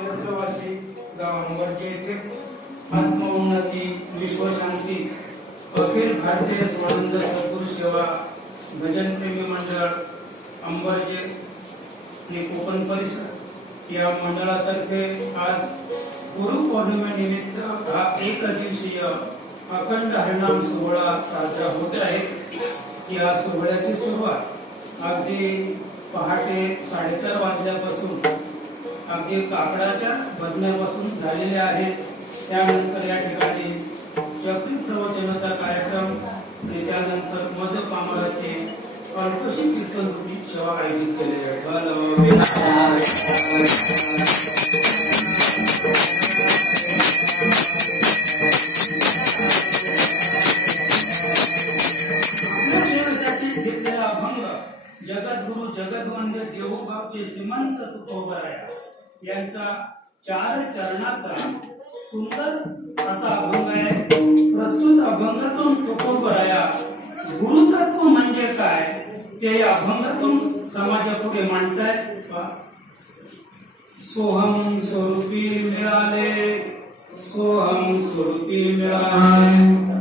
क्षेत्रवासी गाव अंबरचे येथे आत्मोन्नती विश्वशांती अखिल भारतीय स्वानंद सद्गुरू सेवा भजन प्रेमी मंडळ अंबरजे आणि कोकण परिसर या मंडळातर्फे आज गुरु पौर्णिमेनिमित्त हा एक दिवसीय अखंड हरिनाम सोहळा साजरा होत आहे। या सोहळ्याची सुरुवात अगदी पहाटे 4:30 वाजल्यापासून अगदी काकडाच्या भजनापासून झालेले आहे। त्यानंतर या ठिकाणी चक्री प्रवचनाचा कार्यक्रम आणि त्यानंतर मज पामराचे अल्पशी कीर्तनरूपी सेवा आयोजित केली आहे। घेतलेला अभंग जगद्गुरु जगद्वंद्य देहूगावचे श्रीमंत तुकोबराया यांचा 4 चरणाचा सुंदर असा अभंग आहे। प्रस्तुत अभंगातून तुकोबराया गुरुतत्व म्हणजे काय ते या अभंगातून समाजापुढे मांडतायत। सोहम स्वरूपी मिळाले, सोहम स्वरूपी मिळाले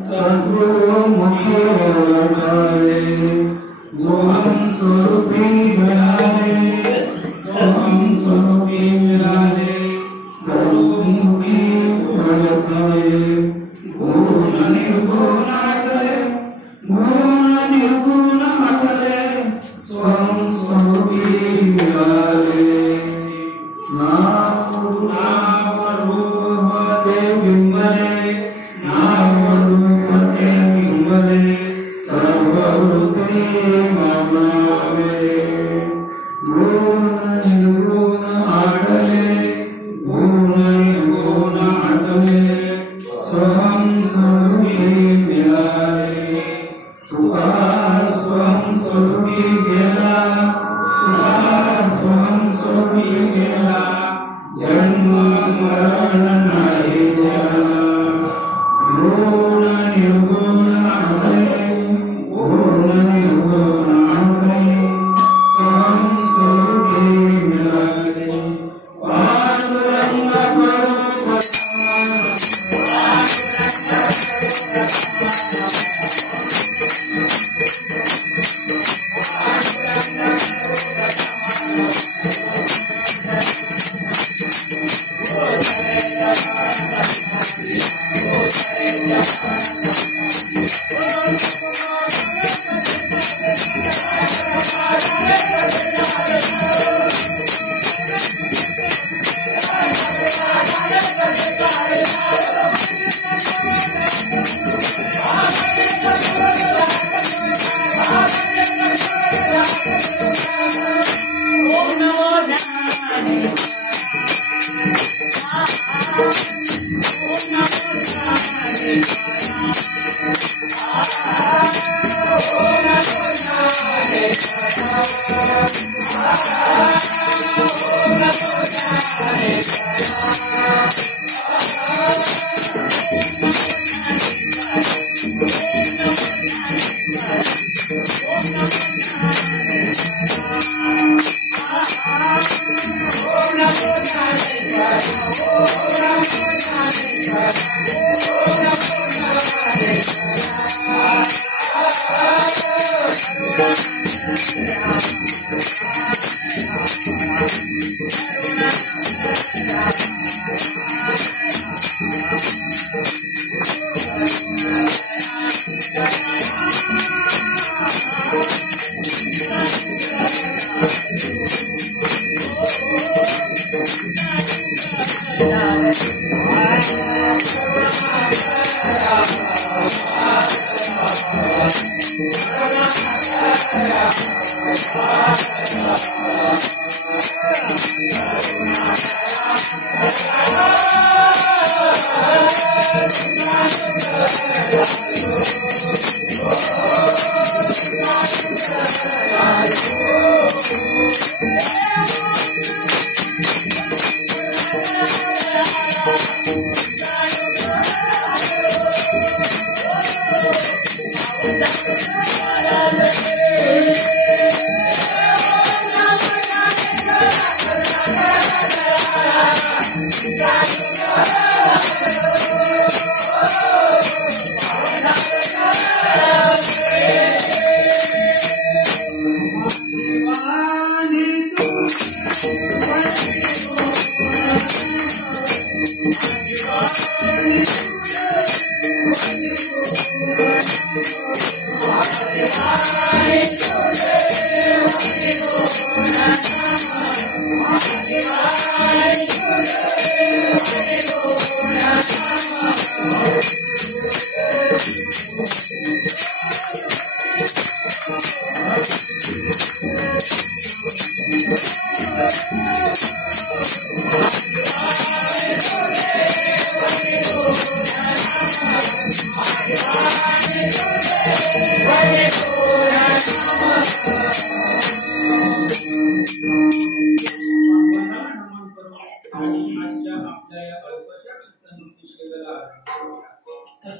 सद्गुरु मुनी मिळाले, सोहम स्वरूपी मिळाले, सोहम स्वरूपी मिळाले सद्गुरु मुनी मिळाले। गुण निर्गुण आटले, गुण निर्गुण आटले सोहम स्वरूपी मिळाले। नाव रूप ते बिंबले, नाव रूप ते बिंबले सर्व वृत्ती मानावे। गुण निर्गुण आटले, गुण निर्गुण आटले सोहम स्वरूपी मिळाले। तुका स्वयं स्वरूपी गेला, तुका स्वयं स्वरूपी गेला जन्म मरण नाही त्याला। गुण निर्गुण आटले, गुण निर्गुण आटले स्वयं स्वरूपी मिळाले। पांडुरंग करू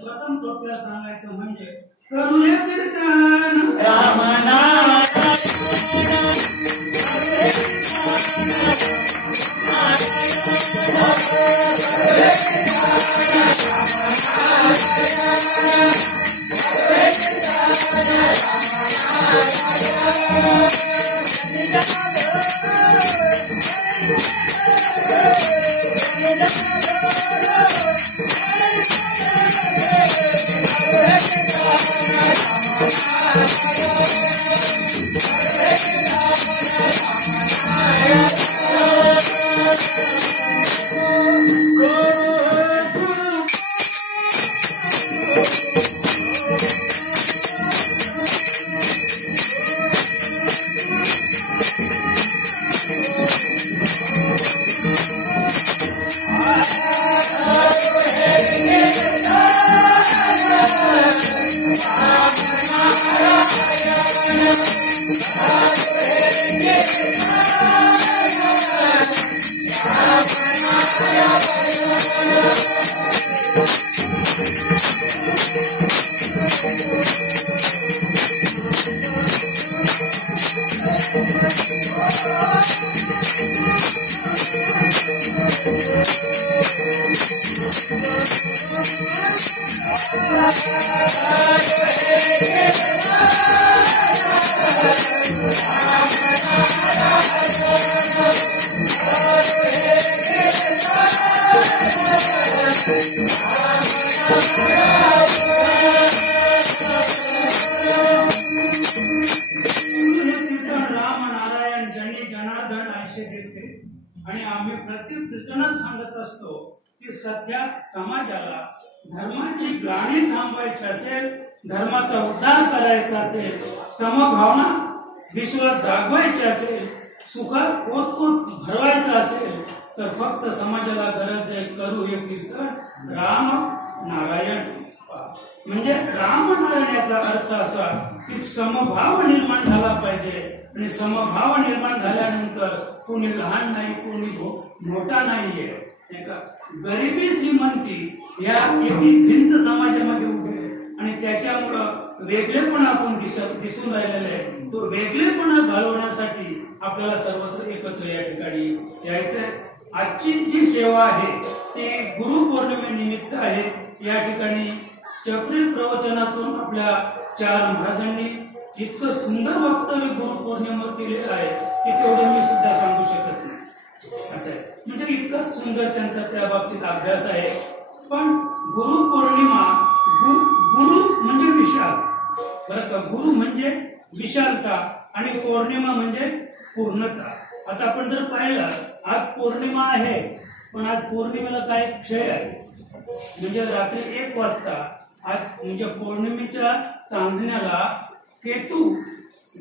प्रथम टोप्या सांगायचं म्हणजे करूया कीर्तन आणि आम्ही प्रत्येक कीर्तनात सांगत असतो की सध्या समाजाला धर्माची ग्लानी थांबवायची असेल, धर्माचा उद्धार करायचा असेल, समभावना विश्वात जागवायची असेल, सुखात पोत भरवायचं असेल तर फक्त समाजाला गरज आहे करू हे कीर्तन राम नारायण. म्हणजे राम नारायण याचा अर्थ असा की समभाव निर्माण झाला पाहिजे आणि समभाव निर्माण झाल्यानंतर कोणी लहान नाही, कोणी मोठा नाहीये. गरिबी श्रीमंती या एकी भिंत समाजामध्ये उभे आणि त्याच्यामुळं वेगळेपणा आपण दिसून राहिलेलं आहे. तो वेगळेपणा घालवण्यासाठी आपल्याला सर्वत्र एकत्र या ठिकाणी यायचंय. आजची जी सेवा आहे ती गुरुपौर्णिमेनिमित्त आहे. या ठिकाणी चक्री प्रवचनातून आपल्या 4 महाराजांनी इतकं सुंदर वक्तव्य गुरुपौर्णिमेवर केलेलं आहे की तेवढं मी सुद्धा सांगू शकत नाही. असं आहे म्हणजे इतकं सुंदर त्यांचा त्या बाबतीत अभ्यास आहे. पण गुरुपौर्णिमा गुरु म्हणजे विशाल, बरं का. गुरु म्हणजे विशालता आणि पौर्णिमा म्हणजे पूर्णता. आता आपण जर पाहिलं आज पौर्णिमा आहे पण आज पौर्णिमेला काय क्षय आहे. म्हणजे रात्री 1 वाजता आज म्हणजे पौर्णिमेच्या चांदण्याला केतू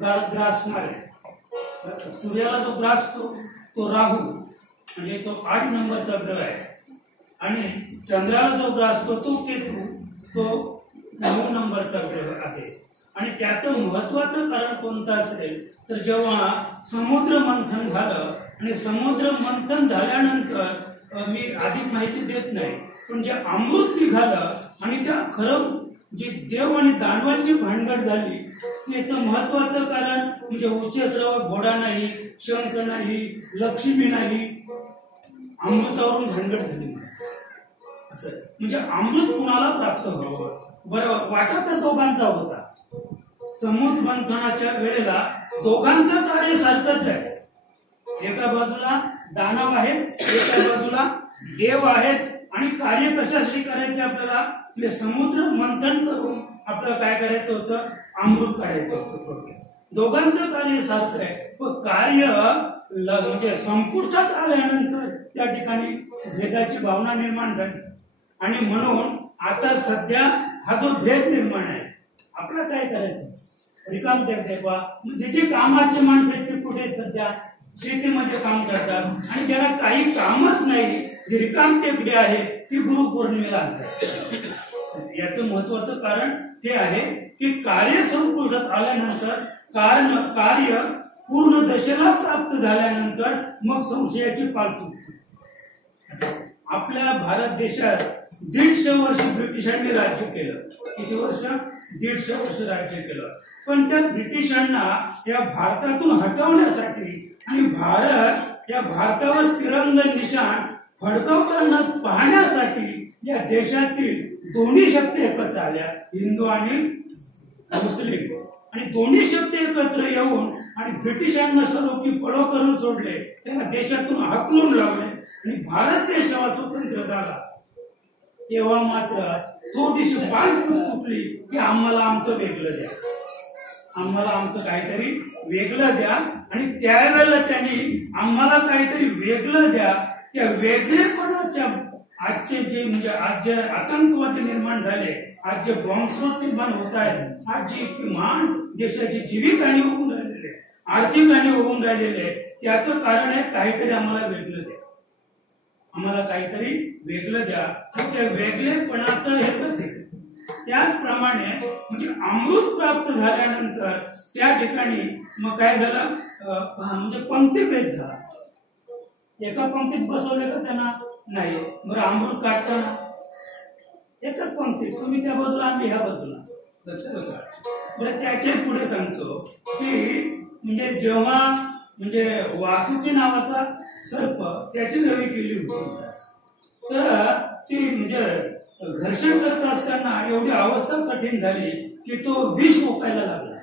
ग्रासणार आहे. सूर्याला जो ग्रासतो तो राहू म्हणजे तो 8 नंबरचा ग्रह आहे आणि चंद्राला जो ग्रासतो तो केतू तो 9 नंबरचा ग्रह आहे. आणि त्याचं महत्वाचं कारण कोणतं असेल तर जेव्हा समुद्र मंथन झालं आणि समुद्र मंथन झाल्यानंतर मी अधिक माहिती देत नाही पण जे अमृत निघालं आणि त्या खरं जी देव आणि दानवांची भानगड झाली त्याचं महत्वाचं कारण म्हणजे उच्चस्रव घोडा नाही, शंख नाही, लक्ष्मी नाही, अमृतावरून भानगड झाली असं. म्हणजे अमृत कुणाला प्राप्त व्हावं. बरं, वाटा तर दोघांचा होता. समुद्र मंथनाच्या वेळेला दोघांचं कार्य सारखंच आहे. एका बाजूला दानव आहेत, एका बाजूला देव आहेत. आणि कार्य कशासाठी करायचे आपल्याला, म्हणजे समुद्र मंथन करून आपल्याला काय करायचं होतं, अमृत काढायचं होतं. थोडक्यात दोघांचं कार्य सारखं आहे. पण कार्य म्हणजे संपुष्टात आल्यानंतर त्या ठिकाणी भेदाची भावना निर्माण झाली. आणि म्हणून आता सध्या हा जो भेद निर्माण आहे, आपलं काय करायचं, रिकाम टेपा म्हणजे जे कामाचे माणसं आहेत ते कुठे सध्या शेतीमध्ये काम करतात. आणि ज्याला काही कामच नाही, जे रिकाम टेकडे आहे, ती गुरुपौर्णिमेला असतात. याचं महत्वाचं कारण ते आहे की कार्य संपुष्टात आल्यानंतर कार्य पूर्ण दशेला प्राप्त झाल्यानंतर मग संशयाची पाल चुकते. आपल्या भारत देशात 150 वर्ष ब्रिटिशांनी राज्य केलं. किती वर्ष? 150 वर्ष राज्य केलं. पण त्या ब्रिटिशांना या भारतातून हटवण्यासाठी आणि भारत या भारतावर तिरंगा निशाण फडकवताना पाहण्यासाठी या देशातील दोन्ही शक्ती एकत्र आल्या, हिंदू आणि मुस्लिम. आणि दोन्ही शक्ती एकत्र येऊन आणि ब्रिटिशांना सर्व की पळो करून सोडले, त्यांना देशातून हाकलून लावले. आणि भारत देश जेव्हा स्वतंत्र झाला तेव्हा मात्र थोडीशी पाल चुकली की आम्हाला आमचं वेगळं द्या, आम्हाला आमचं काहीतरी वेगळं द्या. आणि त्यावेळेला त्यांनी आम्हाला काहीतरी वेगळं द्या. त्या वेगळेपणाच्या आजचे जे म्हणजे आज जे आतंकवादी निर्माण झाले, आज जे बॉम्बस्फोट निर्माण होत आहेत, आज जी किमान देशाची जीवितहानी होऊन राहिलेली आहे, आर्थिक हानी होऊन राहिलेली आहे, त्याचं कारण आहे काहीतरी आम्हाला वेगळं द्या, आम्हाला काहीतरी वेगळं द्या. त्या वेगळेपणाचं हे प्रतीक. त्याचप्रमाणे म्हणजे अमृत प्राप्त झाल्यानंतर त्या ठिकाणी मग काय झालं, म्हणजे पंक्तीभेद झाला. एका पंक्तीत बसवले का त्यांना, नाही. बरं, अमृत काढताना एकच पंक्तीत, तुम्ही त्या बाजूला आम्ही ह्या बाजूला, लक्षात होता. बरं, त्याच्या पुढे सांगतो की म्हणजे जेव्हा म्हणजे वासुकी नावाचा सर्प त्याची रवी केली होती, तर ती म्हणजे घर्षण करत असताना एवढी अवस्था कठीण झाली की तो विष ओकायला लागला.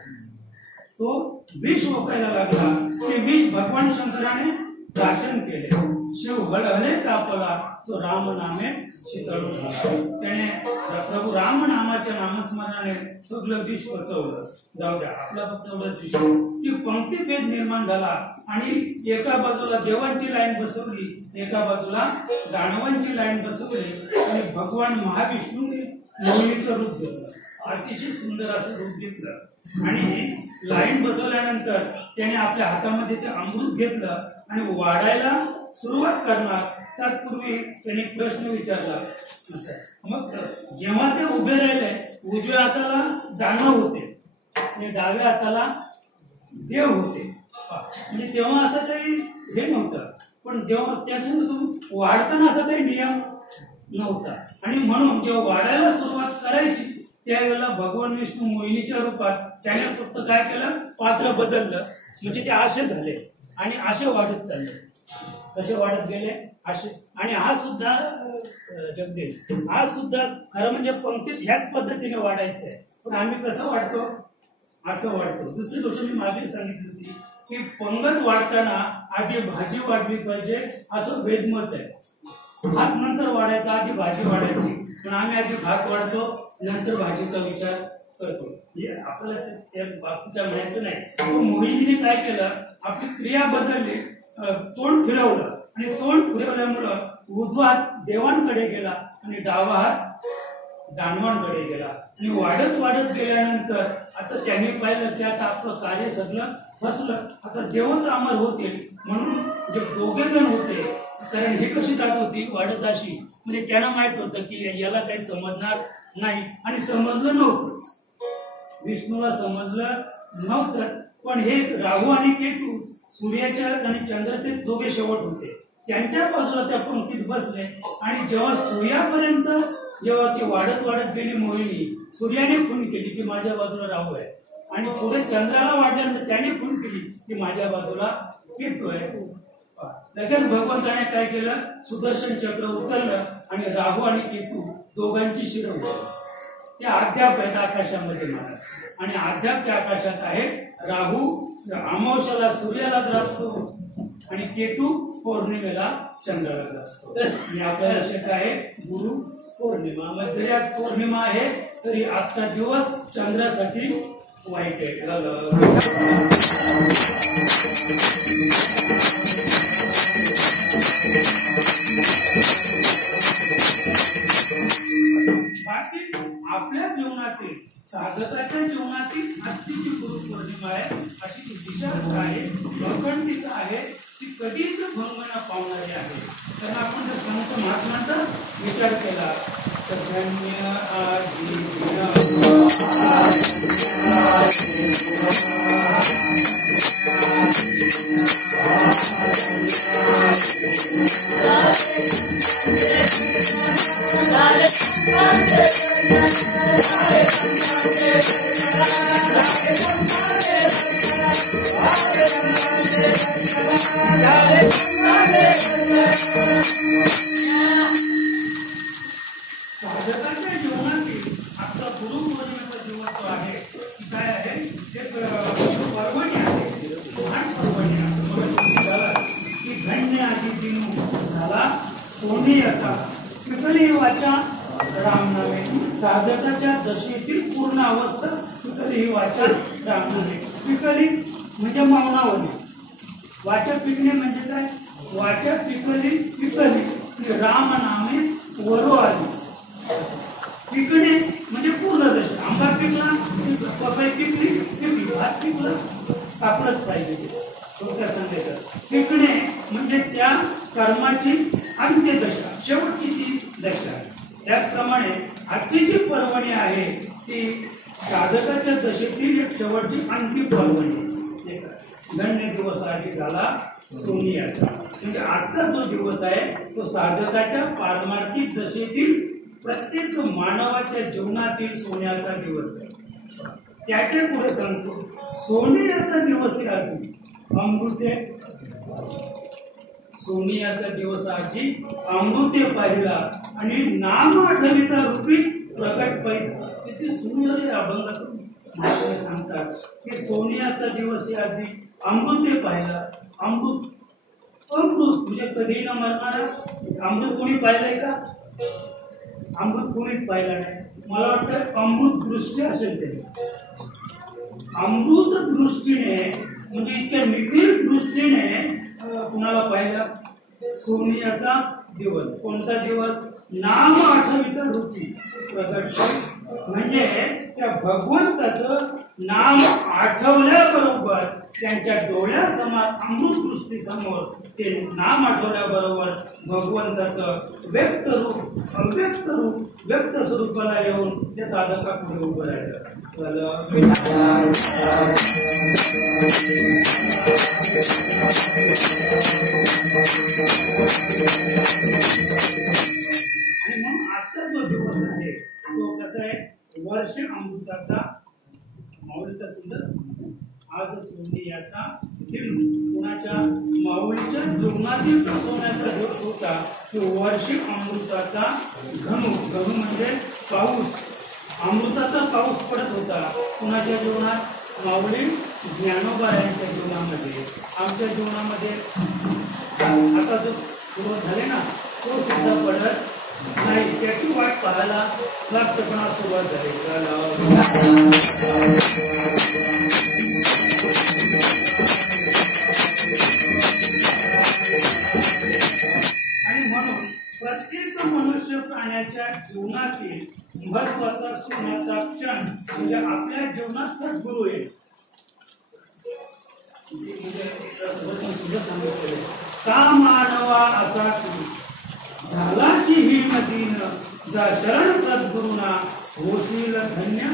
तो विष ओकायला लागला. ते विष भगवान शंकराने प्राशन केले. शिव हळहळे तापला, तो राम नामे शीतळू झाला. त्याने प्रभू राम नामाच्या नामस्मरणाने सगळं विष पचवलं. जाऊ द्या, आपला फक्त एवढंच विषय की पंक्तीभेद निर्माण झाला. आणि एका बाजूला देवांची लाईन बसवली, एका बाजूला दानवांची लाईन बसवली. आणि भगवान महाविष्णूने मोहिनीचं रूप घेतलं, अतिशय सुंदर असं रूप घेतलं. आणि लाईन बसवल्यानंतर त्याने आपल्या हातामध्ये ते अमृत घेतलं आणि वाढायला सुरुवात करणार. तत्पूर्वी त्याने प्रश्न विचारला. मग जेव्हा ते उभे राहिले, उजव्या हाताला दानव होते आणि डाव्या हाताला देव होते. म्हणजे तेव्हा असं काही हे नव्हतं. पण तेव्हा त्यासोबत वाढताना असा काही नियम नव्हता. आणि म्हणून जेव्हा वाढायला सुरुवात करायची त्यावेळेला भगवान विष्णू मोहिनीच्या रूपात त्याने फक्त काय केलं, पात्र बदललं. म्हणजे ते आशे झाले आणि आशे वाढत चालले. कसे वाढत गेले असे. आणि आज सुद्धा जगदीश, आज सुद्धा खरं म्हणजे पंक्तीत ह्याच पद्धतीने वाढायचं आहे. पण आम्ही कसं वाढतो, असं वाढतो. दुसरी गोष्ट मी मागे सांगितली होती की पंगत वाढताना आधी भाजी वाढली पाहिजे असं वेदमत आहे. भात नंतर वाढायचा, आधी भाजी वाढायची. पण आम्ही आधी भात वाढतो, नंतर भाजीचा विचार करतो. म्हणजे आपल्याला त्या बाबतीत म्हणायचं नाही. मोहिनीने काय केलं, आपली क्रिया बदलली, तोंड फिरवलं. आणि तोंड फिरवल्यामुळं उजवा हात देवांकडे गेला आणि डावा हात दानवांकडे गेला. आणि वाढत वाढत गेल्यानंतर आता त्यांनी पाहिलं की आता आपलं कार्य सगळं फसलं, आता देवच अमर होतील. म्हणून जे दोघे जण होते, कारण ही कशी जात होती वाढत अशी, म्हणजे त्यांना माहित होतं की याला काही समजणार नाही. आणि समजलं नव्हतंच, विष्णूला समजलं नव्हतं. पण हे राहू आणि केतू सूर्याच्या आणि चंद्राचे दोघे शेवट होते, त्यांच्या बाजूला त्या पंक्तीत बसले. आणि जेव्हा सूर्यापर्यंत जेव्हा ती वाढत वाढत गेली मोहिनी, सूर्याने खून केली की माझ्या बाजूला राहू आहे. आणि पुढे चंद्राला वाढल्यानंतर त्याने खून केली की माझ्या बाजूला केतू आहे. लगेच भगवंताने काय केलं, सुदर्शन चक्र उचललं आणि राहू आणि केतू दोघांची शिरवली. ते अद्याप आहेत आकाशामध्ये महाराज. आणि अद्याप त्या आकाशात आहे. राहू अमावस्याला सूर्याला त्रासतो आणि केतू पौर्णिमेला चंद्राला त्रासतो. आणि आपल्या लक्षात आहे गुरु पौर्णिमा. मग जरी आज पौर्णिमा आहे तरी आजचा दिवस चंद्रासाठी वाईट आहे. बाकी आपल्या जीवनातील साधकाच्या जीवनातील आजची गुरुपौर्णिमा आहे अशी ती विशाल आहे, अखंडित आहे, ती कधीच भंग न पावणारी आहे. तर आपण जर संत महात्मांचा विचार केला तर धन्य आजी साधकाच्या जीवनातील आपला गुरुपौर्णिमेचा दिवस जो आहे ती काय आहे, ते पर्वणी आहे, महान पर्वणी आहे. की धन्य आजी दिनू झाला सोनी याचा पिकली वाचा राम नामे. साधकाच्या दशेतील पूर्ण अवस्था पिकली ही वाचा राम नामे. पिकली म्हणजे मौनावली, वाचा पिकणे म्हणजे काय, वाचा पिकली पिकली राम नामे वरो आली. पिकणे म्हणजे पूर्ण दशा. आंबा पिकला, पपई पिकली, पिकली, भात पिकला, कापलंच पाहिजे. थोडक्यात सांगायचं पिकणे म्हणजे त्या कर्माची अंत्यदशा, शेवटची ती दशा. त्याचप्रमाणे आजची जी पर्वणी आहे ती साधकाच्या दशेतील एक शेवटची अंतिम पर्वणी. धन्य दिवस आधी झाला सोनियाचा. म्हणजे आजचा जो दिवस आहे तो साधकाच्या पारमार्थिक दशेतील प्रत्येक मानवाच्या जीवनातील सोन्याचा दिवस आहे. त्याचे पुढे सांगतो सोनियाचा दिवस आधी अमृते. सोनियाचा दिवस आजी अमृते पाहिला आणि नाम आठविता रूपी प्रकट पाहिला. किती सुंदर अभंगातून महात्मे सांगतात की सोनियाचा दिवस आजी अमृते पाहिला. अमृत अमृत म्हणजे कधी न मरणारा. अमृत कोणी पाहिलंय का? अमृत कोणीच पाहिला नाही. मला वाटतं अमृत दृष्टी असेल तरी अमृत दृष्टीने म्हणजे इतक्या निखिल दृष्टीने कुणाला पाहिलं. सोनियाचा दिवस. कोणता दिवस? नाम आठविता रूपी प्रकट. म्हणजे त्या भगवंताचं नाम आठवल्याबरोबर त्यांच्या डोळ्यासमोर अमृत दृष्टी समोर ते नाम आठवल्याबरोबर भगवंताचं व्यक्त रूप अव्यक्त रूप व्यक्त स्वरूपाला येऊन त्या साधकापुढे उभं राहिलं. आणि मग आजचा जो दिवस आहे तो कसा आहे, वर्ष अमृताचा माऊलीचा सुंदर. आज सोनियाचा दिन कुणाच्या माऊलीच्या जीवनातील सोन्याचा दिवस होता तो वर्ष अमृताचा घनु. घनु म्हणजे पाऊस. अमृताचा पाऊस पडत होता कुणाच्या जीवनात? माऊली ज्ञानोबा यांच्या जीवनामध्ये. आमच्या जीवनामध्ये आता जो सुरुवात झाली ना तो सुद्धा पडत नाही. त्याची वाट पाहायला लागतपणा सुरुवात झाली. आणि म्हणून प्रत्येक मनुष्य प्राण्याच्या जीवनातील महत्वाचा सोन्याचा क्षण म्हणजे आपल्या जीवनात सद्गुरू आहे. का मानवा असा तू झालाची ही मदीन जा शरण सद्गुरूना होशील धन्य.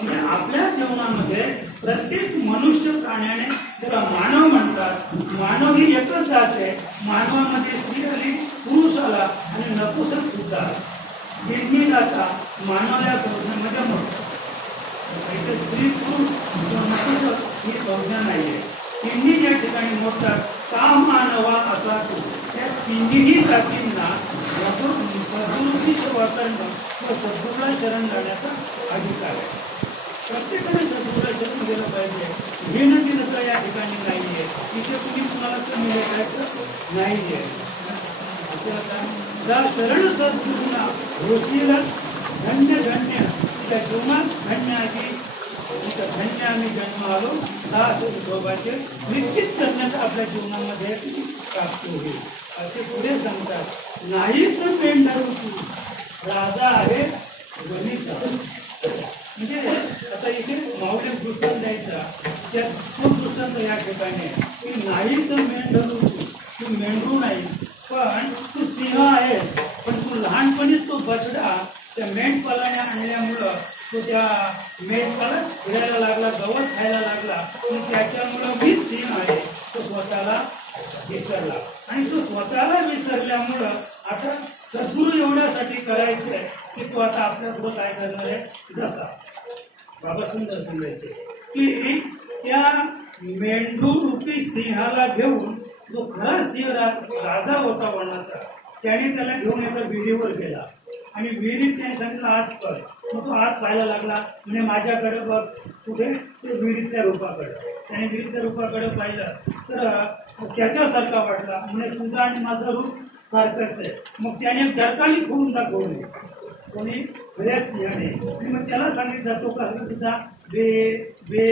म्हणजे आपल्या जीवनामध्ये प्रत्येक मनुष्य प्राण्याने त्याला मानव म्हणतात. मानव ही एकच जात आहे. मानवामध्ये स्त्री आली, पुरुष आला आणि नपुसक सुद्धा. निर्मिलाचा मानव या संज्ञेमध्ये मोठा. स्त्री पुरुष नपुसक ही संज्ञा नाहीये. तिन्ही या ठिकाणी मोठतात. का मानवा असा तो. त्या तिन्ही जातींना सद्गुरूची वापरणं व सद्गुरूला शरण जाण्याचा अधिकार आहे. प्रत्येकाने सद्गुरूला शरण गेलं पाहिजे. विनंती तर या ठिकाणी नाहीये, इथे कुणी कुणाला कमी भेटायचं नाहीये. ज्या शरण सद्गुरूंना होतील धन्य धन्य, त्या जीवनात धन्य आहे, धन्य आम्ही जन्म आलो, दास विठोबाचे निश्चित करण्याचा आपल्या जीवनामध्ये प्राप्त होईल असे पुढे सांगतात. नाहीच मेंढरू राजा आहे वनिता. म्हणजे आता इथे माऊली दृष्टांत द्यायचा, त्या तो दृष्टांत या ठिकाणी की नाहीच मेंढरू, तू मेंढरू नाही पण तू सिंह आहे. पण तू लहानपणीच तो बछडा त्या मेंढपालाने आणल्यामुळं तो त्या मेंढपाला फिरायला लागला, गवत खायला लागला आणि त्याच्यामुळं मी सिंह आहे तो स्वतःला विसरला. आणि तो स्वतःला विसरल्यामुळं आता सद्गुरू एवढ्यासाठी करायचं आहे की तो आता आपल्या पुढं काय करणार आहे. जसा बाबा सुंदर सांगायचे की त्या मेंढू रूपी सिंहाला घेऊन जो खरा सिंह राजा होता वनाचा, त्याने त्याला घेऊन एका विहिरीवर गेला आणि विहिरीत त्याने सांगितलं आत कर. मग तो आत पाहायला लागला, म्हणजे माझ्याकडे बघ. कुठे ते विहिरीतल्या रूपाकडे. त्याने विहिरीतल्या रूपाकडे पाहिलं तर त्याच्यासारखा वाटला, म्हणजे तुझा आणि माझं रूप सारखंच आहे. मग त्याने डरकाली खोडून दाखवली कोणी खऱ्याच सिंहाने. आणि मग त्याला सांगितलं तो का तुझा बे बे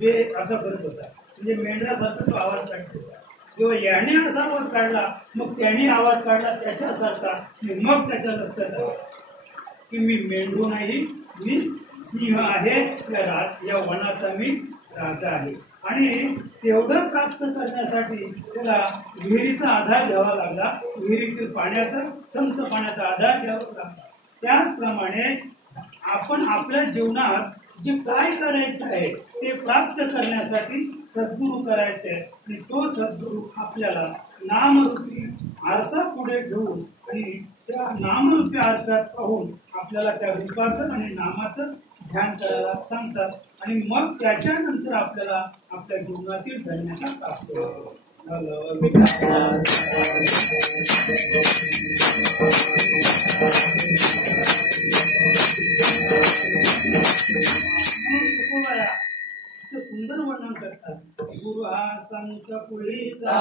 बे असा करत होता, म्हणजे मेंढरासारखा तो आवाज काढत होता. किंवा याने असा आवाज काढला, मग त्याने आवाज काढला त्याच्यासारखा. मग त्याच्या लक्षात आलं की मी मेंढू नाही, मी सिंह आहे, या वनाचा मी राजा आहे. आणि तेवढं प्राप्त करण्यासाठी त्याला विहिरीचा आधार घ्यावा लागला, विहिरीतील पाण्याचा संत पाण्याचा आधार घ्यावा लागला. त्याचप्रमाणे आपण आपल्या जीवनात जे काय करायचं आहे ते प्राप्त करण्यासाठी सद्गुरू करायचे आहे. आणि तो सद्गुरू आपल्याला नामरूपी आरसा पुढे ठेवून आणि त्या नामरूपी आरशात पाहून आपल्याला त्या रूपाचं आणि नामाचं ध्यान करायला सांगतात. आणि मग त्याच्यानंतर आपल्याला आपल्या जीवनातील धन्यता प्राप्त होतो. सुंदर वर्णन करतात. गुरु हा संत पुढीचा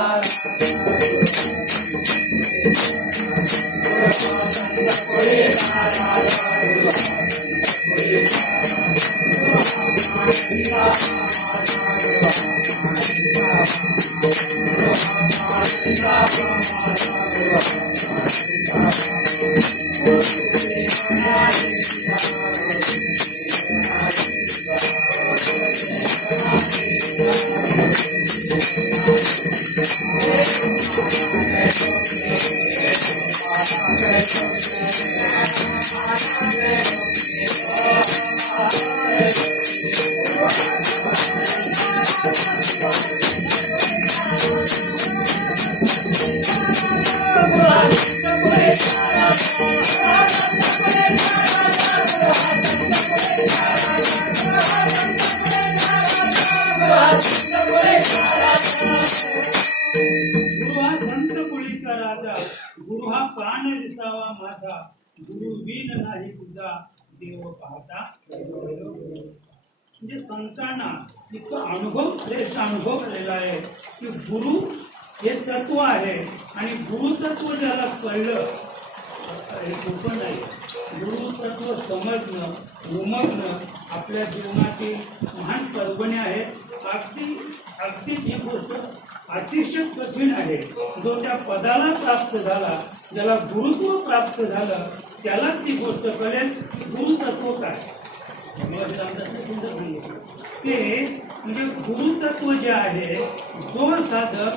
गुरु हा प्राण विसावा माझा, गुरु बिन नाही तुझा देव पाहता. म्हणजे संतांना इतका अनुभव, श्रेष्ठ अनुभव आलेला आहे की गुरु हे तत्व आहे. आणि गुरु तत्व ज्याला कळलं हे सोपं नाही. गुरु तत्व समजणं, उमगणं आपल्या जीवनातील महान पर्वण्या आहेत. अगदी ही गोष्ट अतिशय कठीण आहे. जो त्या पदाला प्राप्त झाला, ज्याला गुरुत्व प्राप्त झालं, त्याला ती गोष्ट कळेल गुरुतत्व काय. सुंदर सांगितलं ते म्हणजे गुरुतत्व जे आहे, जो साधक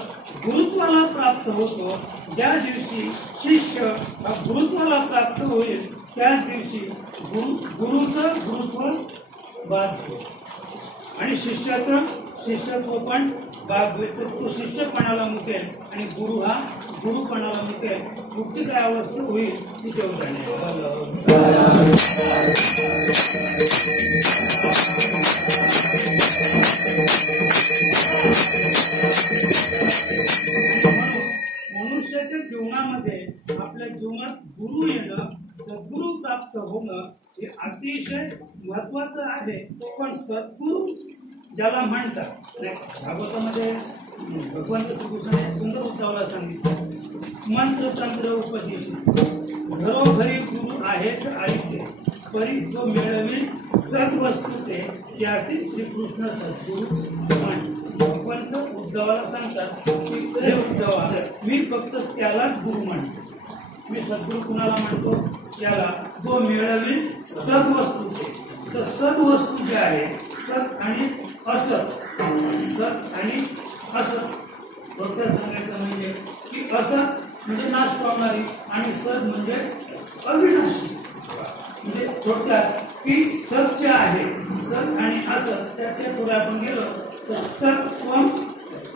गुरुत्वाला प्राप्त होतो, ज्या दिवशी शिष्य हा गुरुत्वाला प्राप्त होईल, त्याच दिवशी गुरुचं गुरुत्व बाध आणि शिष्याचं शिष्यत्व पण बाग भेटतो. तो शिष्यपणाला मुकेल आणि गुरु हा गुरुपणाला मुकेल. पुढची काय अवस्था होईल ती तेवढं नाही. मनुष्याच्या जीवनामध्ये आपल्या जीवनात गुरु येणं, सद्गुरु प्राप्त होणं हे अतिशय महत्वाचं आहे. पण सद्गुरु ज्याला म्हणतात, भागवतामध्ये भगवंत श्रीकृष्णाने सुंदर उद्धवला सांगितलं, मंत्र तंत्र उपदेश घरोघरी गुरु आहेत आईते, परी जो मिळवी सद्वस्तू ते त्यासी श्रीकृष्ण सद्गुरु म्हण. भगवंत उद्धवाला सांगतात की हे उद्धवा, मी फक्त त्यालाच गुरु म्हणतो. मी सद्गुरु कुणाला म्हणतो? त्याला जो मिळवी सद्वस्तू ते. तर सद्वस्तू जे आहे, सत आणि असत, सत आणि असत, थोडक्यात सांगायचं म्हणजे की असत म्हणजे नाश पावणारी आणि सत म्हणजे अविनाशी. म्हणजे थोडक्यात की सत जे आहे, सत आणि असत, त्याच्या पुढे आपण गेलो तर तत्त्वम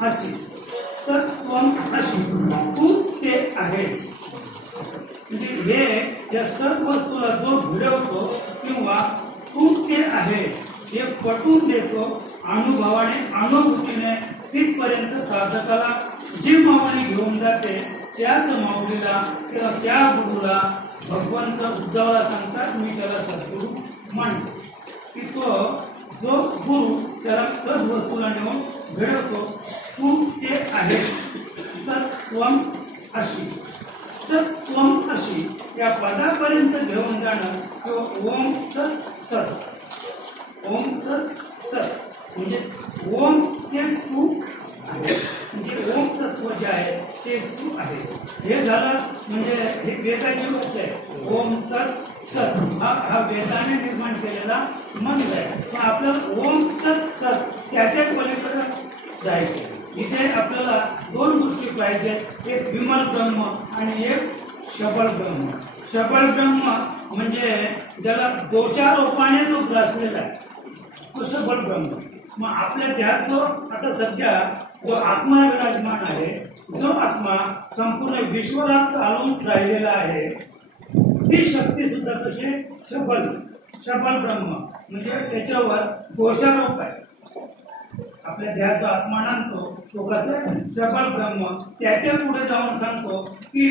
अशी, तत्त्वम अशी, तू ते आहेस. म्हणजे हे या सत वस्तूला जो भिडवतो किंवा तू ते आहेस हे पटवून देतो अनुभवाने, अनुभूतीने. तिथपर्यंत साधकाला जी माऊली घेऊन जाते त्याच माऊलीला किंवा त्या गुरुला भगवंत उद्धवाला सांगतात, मी त्याला सद्गुरु म्हणतो. की तो जो गुरु त्याला सद्वस्तूला नेऊन घडवतो, तू ते आहे. तर त्वम अशी, तर त्वम अशी या पदापर्यंत घेऊन जाणं किंवा ओम तर सत, ओम तर सत म्हणजे ओम तेच तू आहे. म्हणजे ओम तत्व जे आहे तेच तू आहे. हे झालं म्हणजे हे वेदाची गोष्ट आहे. ओम तत् सत हा वेदाने निर्माण केलेला मंत्र आहे. पण आपल्याला ओम तत् सत त्याच्या पलीकडे जायचं. इथे आपल्याला दोन गोष्टी पाहिजे, एक विमल ब्रह्म आणि एक शबल ब्रह्म. शबल ब्रह्म म्हणजे ज्याला दोषारोपाने जो ग्रासलेला आहे तो शबल ब्रह्म. मग आपल्या त्यात जो आता सध्या जो आत्मा विराजमान आहे, जो आत्मा संपूर्ण विश्वरात चालून राहिलेला आहे, ती शक्ती सुद्धा तशी शबल, शबल ब्रह्म म्हणजे त्याच्यावर दोषारोप आहे. आपल्या देहाचा आत्मा आणतो तो कसं आहे, शबल ब्रह्म. त्याच्या पुढे जाऊन सांगतो की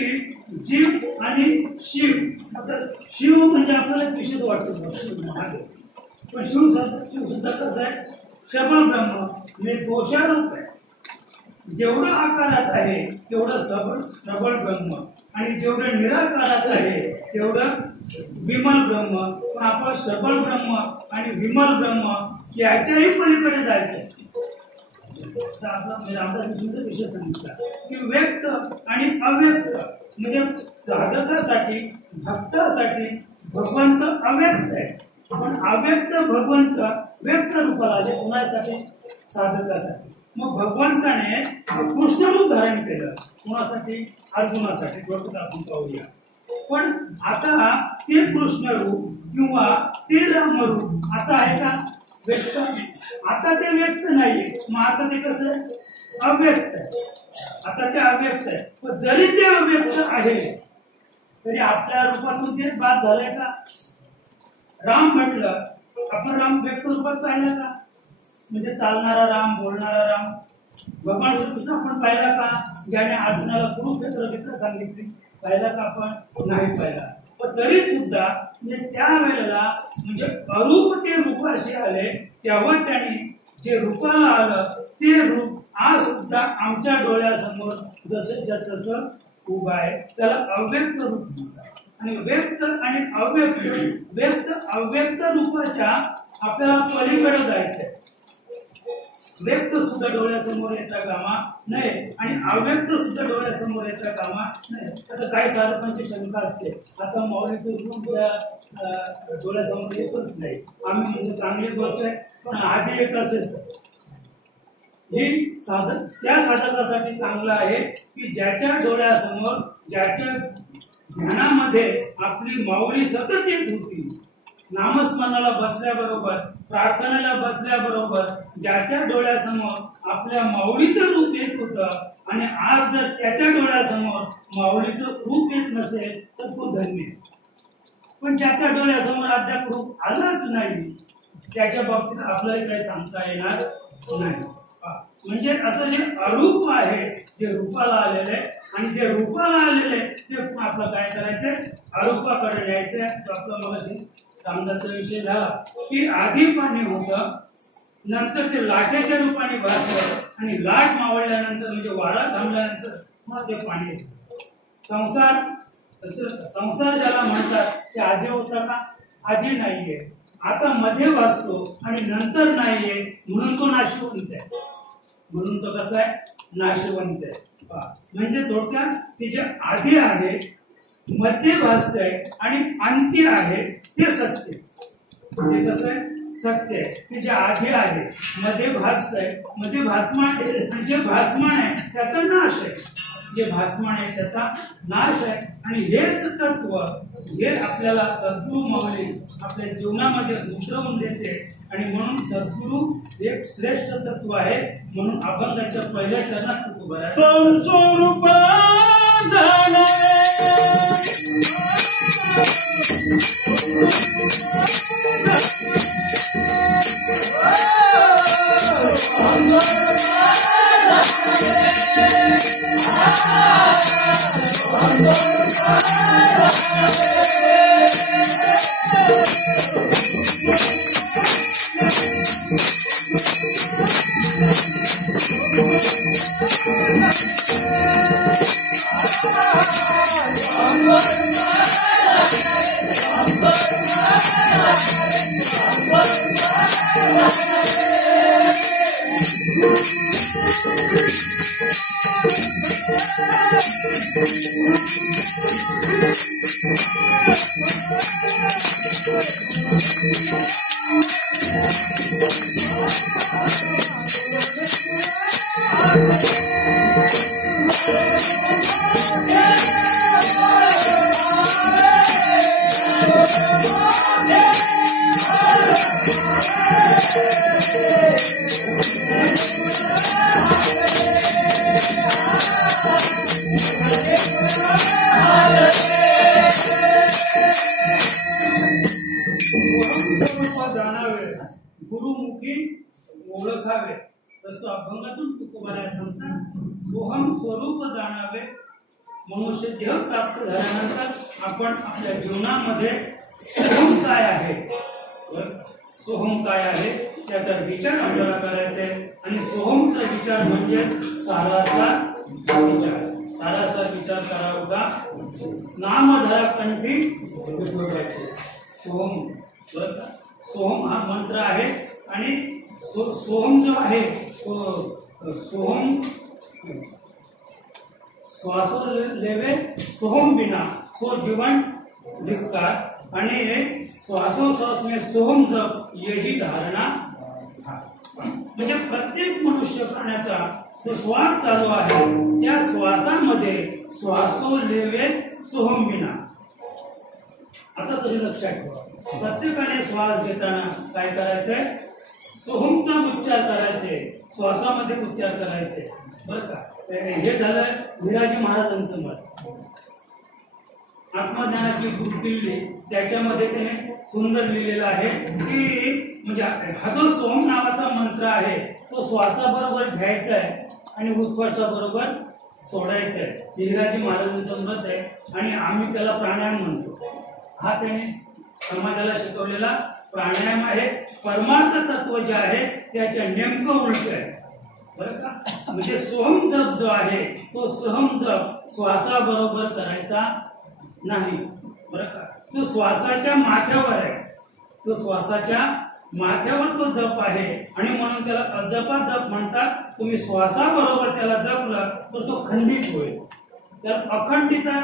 जीव आणि शिव. आता शिव म्हणजे आपल्याला विशेष वाटतो शिव म्हणजे, पण शिव सुद्धा कसं आहे, शबल ब्रह्म म्हणजे दोषारूप आहे. जेवढं आकारात आहे तेवढं शबल ब्रह्म आणि जेवढं निराकारात आहे तेवढं विमल ब्रह्म. पण आपण शबल ब्रह्म आणि विमल ब्रह्म याच्याही पलीकडे जायचं. आपला विषय सांगितला की व्यक्त आणि अव्यक्त म्हणजे साधकासाठी, भक्तासाठी भगवंत अव्यक्त आहे, पण अव्यक्त भगवंत व्यक्त रूपाला आले कोणासाठी, साधकासाठी. मग भगवंताने कृष्ण रूप धारण केलं कोणासाठी, अर्जुनासाठी. थोडक्यात आपण पाहूया. पण आता ते कृष्ण रूप किंवा ते राम रूप आता आहे का व्यक्त? आता ते व्यक्त नाहीये. मग आता ते कसं अव्यक्त आहे. आता ते अव्यक्त आहे. पण जरी ते अव्यक्त आहे तरी आपल्या रूपातून ते बाद झालंय का? राम म्हटलं आपण राम व्यक्त रूपात पाहिला का? म्हणजे चालणारा राम, बोलणारा राम. भगवान श्रीकृष्ण आपण पाहिला का? ज्याने अर्जुनाला कुरुक्षेत्र सांगितली, पाहिला का आपण? नाही पाहिला. पण तरी सुद्धा म्हणजे त्यावेळेला म्हणजे अरूप ते रूपाशी आले तेव्हा त्यांनी जे रूपाला आलं ते रूप आज सुद्धा आमच्या डोळ्यासमोर जसं तसं उभं आहे. त्याला अव्यक्त रूप म्हणतात. आणि व्यक्त आणि अव्यक्त, व्यक्त अव्यक्त रूपाच्या आपल्याला पलीकडे जायचंय. व्यक्त सुद्धा डोळ्यासमोर येता कामा नये आणि अव्यक्त सुद्धा डोळ्यासमोर येता कामा नये. आता काही साधकांची शंका असते, आता माऊलीचं रूप डोळ्यासमोर येतच नाही. आम्ही म्हणजे चांगली गोष्ट आहे, पण आधी एक असेल तर ही साधक त्या साधकासाठी चांगलं आहे की ज्याच्या डोळ्यासमोर, ज्याच्या ध्यानामध्ये आपली माऊली सतत येत होती. नामस्मरणाला बसल्याबरोबर, प्रार्थनेला बसल्याबरोबर ज्याच्या डोळ्यासमोर आपल्या माऊलीचं रूप येत होतं आणि आज जर त्याच्या डोळ्यासमोर माऊलीचं रूप येत नसेल तर तो धन्य. पण ज्याच्या डोळ्यासमोर अद्याप रूप आलंच नाही त्याच्या बाबतीत आपल्याला काही सांगता येणार नाही. म्हणजे असं जे अरूप आहे, जे रूपाला आलेले आणि जे रूपाला आलेले ते आपलं काय करायचंय, अरूपाकडे न्यायचंय. आपला मगाशी रामदासचा विषय झाला की आधी पाणी होतं, नंतर ते लाटेच्या रूपाने भासलं आणि लाट मावळल्यानंतर म्हणजे वारा थांबल्यानंतर मग ते पाणी येतं. संसार ज्याला म्हणतात ते आधी होता का? आधी नाहीये, आता मध्ये वाचतो आणि नंतर नाहीये, म्हणून तो नाशवंत आहे. म्हणून तो कसा आहे? नाशवंत आहे. म्हणजे थोडक्यात ते जे आधी आहे, मध्ये भासतंय आणि अंती आहे ते सत्य. ते कसं आहे? सत्य आहे. ते जे आधी आहे, मध्ये भासतंय, मध्ये भासमान आहे, आणि जे भासमान आहे त्याचा नाश आहे. जे भासमान आहे त्याचा नाश आहे. आणि हेच तत्व हे आपल्याला सद्गुरू माऊली आपल्या जीवनामध्ये उतरवून देते. आणि म्हणून सद्गुरू एक श्रेष्ठ तत्व आहे. म्हणून अभंगाच्या पहिल्या चरणात तू बरा स्वरूप जाणावे, गुरुमुखी ओळखावे. तसं अभंगातून तुकोबाराय सांगतात, सोहम स्वरूप जाणावे. मनुष्य देह प्राप्त झाल्यानंतर आपण आपल्या जीवनामध्ये सोहम काय आहे, सोहम काय आहे त्याचा विचार आपल्याला करायचा आहे. आणि सोहमचा विचार म्हणजे सारासार विचार. सारासार विचार करावा का? नामधरा कंठी सोहम. सोहम हा मंत्र आहे. आणि सोहम जो आहे तो सोहम श्वासो लेवे सोहम बिना सो जीवन धिक्कार. आणि श्वासोश्वास में सोहम जप यही धारणा. म्हणजे प्रत्येक मनुष्य प्राण्याचा जो श्वास चालू आहे त्या श्वासामध्ये श्वासो लेवे सोहम बिना. आता तरी लक्षात ठेवा, प्रत्येकाने श्वास घेताना काय करायचंय? सोहमचा उच्चार करायचे, श्वासामध्ये उच्चार करायचे. बरं का? हे झालं विराजी महाराजांचं मत. आत्मज्ञानाची गुरुकिल्ली त्याच्यामध्ये त्याने सुंदर लिहिलेलं आहे की म्हणजे हा जो सोहम नावाचा मंत्र आहे तो श्वासाबरोबर घ्यायचा आहे आणि उच्छ्वासाबरोबर सोडायचा आहे. विराजी महाराजांचं मत आहे. आणि आम्ही त्याला प्राणायाम म्हणतो. हा त्याने समाजाला शिकवलेला प्राणायाम आहे. परमार्थ तत्व जे आहे त्याच्या नेमकं उलट आहे. बरं का? म्हणजे सोहम जप जो आहे तो सोहम जप श्वासाबरोबर करायचा नाही. बरं का? तो श्वासाच्या माथ्यावर आहे. तो श्वासाच्या माथ्यावर तो जप आहे. आणि म्हणून त्याला अजपा जप म्हणतात. तुम्ही श्वासाबरोबर त्याला जपलं तर तो खंडित होईल. त्याला अखंडितता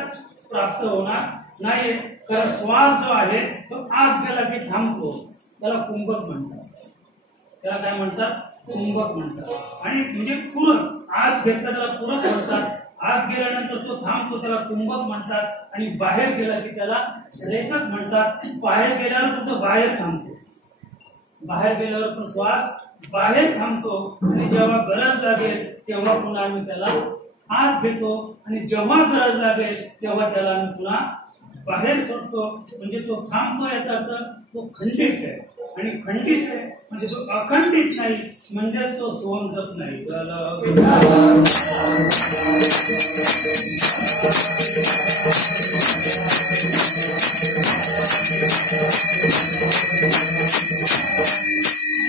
प्राप्त होणार नाही. कारण श्वास जो आहे तो आत गेला की थांबतो. त्याला कुंभक म्हणतात. त्याला काय म्हणतात? कुंभक म्हणतात. आणि म्हणजे पूरक आत घेतला त्याला पूरक म्हणतात. आत गेल्यानंतर तो थांबतो त्याला कुंभक म्हणतात. आणि बाहेर गेला की त्याला रेचक म्हणतात. बाहेर गेल्यावर तो बाहेर थांबतो. बाहेर गेल्यावर तो श्वास बाहेर थांबतो. आणि जेव्हा गरज लागेल तेव्हा पुन्हा आम्ही त्याला आत घेतो. आणि जेव्हा गरज लागेल तेव्हा त्याला आम्ही पुन्हा बाहेर सोडतो. म्हणजे तो थांबतो याचा अर्थ तो खंडित आहे. आणि खंडित आहे म्हणजे तो अखंडित नाही, म्हणजेच तो सोहम जप नाही.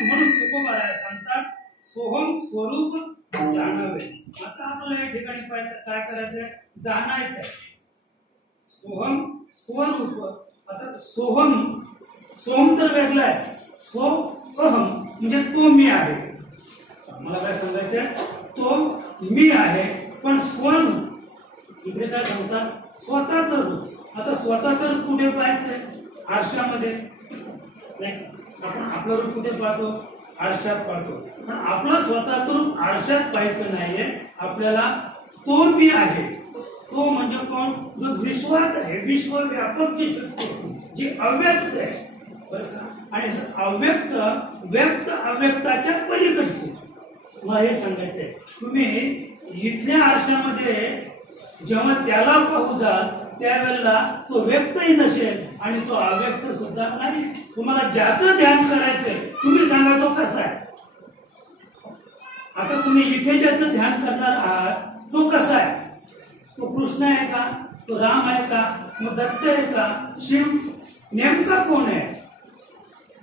म्हणून तुकोबाराय सांगतात सोहम स्वरूप जाणावे. आता आपल्याला या ठिकाणी काय करायचंय, जाणायचंय. सोहम स्वरूप. आता सोहम तर वेगळा आहे, सोहम म्हणजे तो मी आहे. मला काय सांगायचंय, तो मी आहे, पण स्वरूप इकडे काय सांगतात, स्वतःच रूप. आता स्वतःच रूप कुठे पाहायचंय, आरशामध्ये नाही. आपण आपलं रूप कुठे पाहतो, आरशात पाहतो. पण आपलं स्वतःचं रूप आरशात पाहायचं नाहीये आपल्याला. तो मी आहे, तो म्हणजे कोण, जो विश्वात आहे, विश्वव्यापक जी शक्ती, जी अव्यक्त आहे. आणि अव्यक्त व्यक्त अव्यक्ताच्या पलीकडचे. मला हे सांगायचंय, तुम्ही इथल्या आरशामध्ये जेव्हा त्याला पाहू जाल त्यावेळेला तो व्यक्तही नसेल आणि तो अव्यक्त सुद्धा नाही. तुम्हाला ज्याचं ध्यान करायचंय तुम्ही सांगा तो कसा आहे. आता तुम्ही इथे ज्याचं ध्यान करणार आहात तो कसा आहे, तो कृष्ण आहे का, तो राम आहे का, मग दत्त आहे का, शिव नेमका कोण आहे,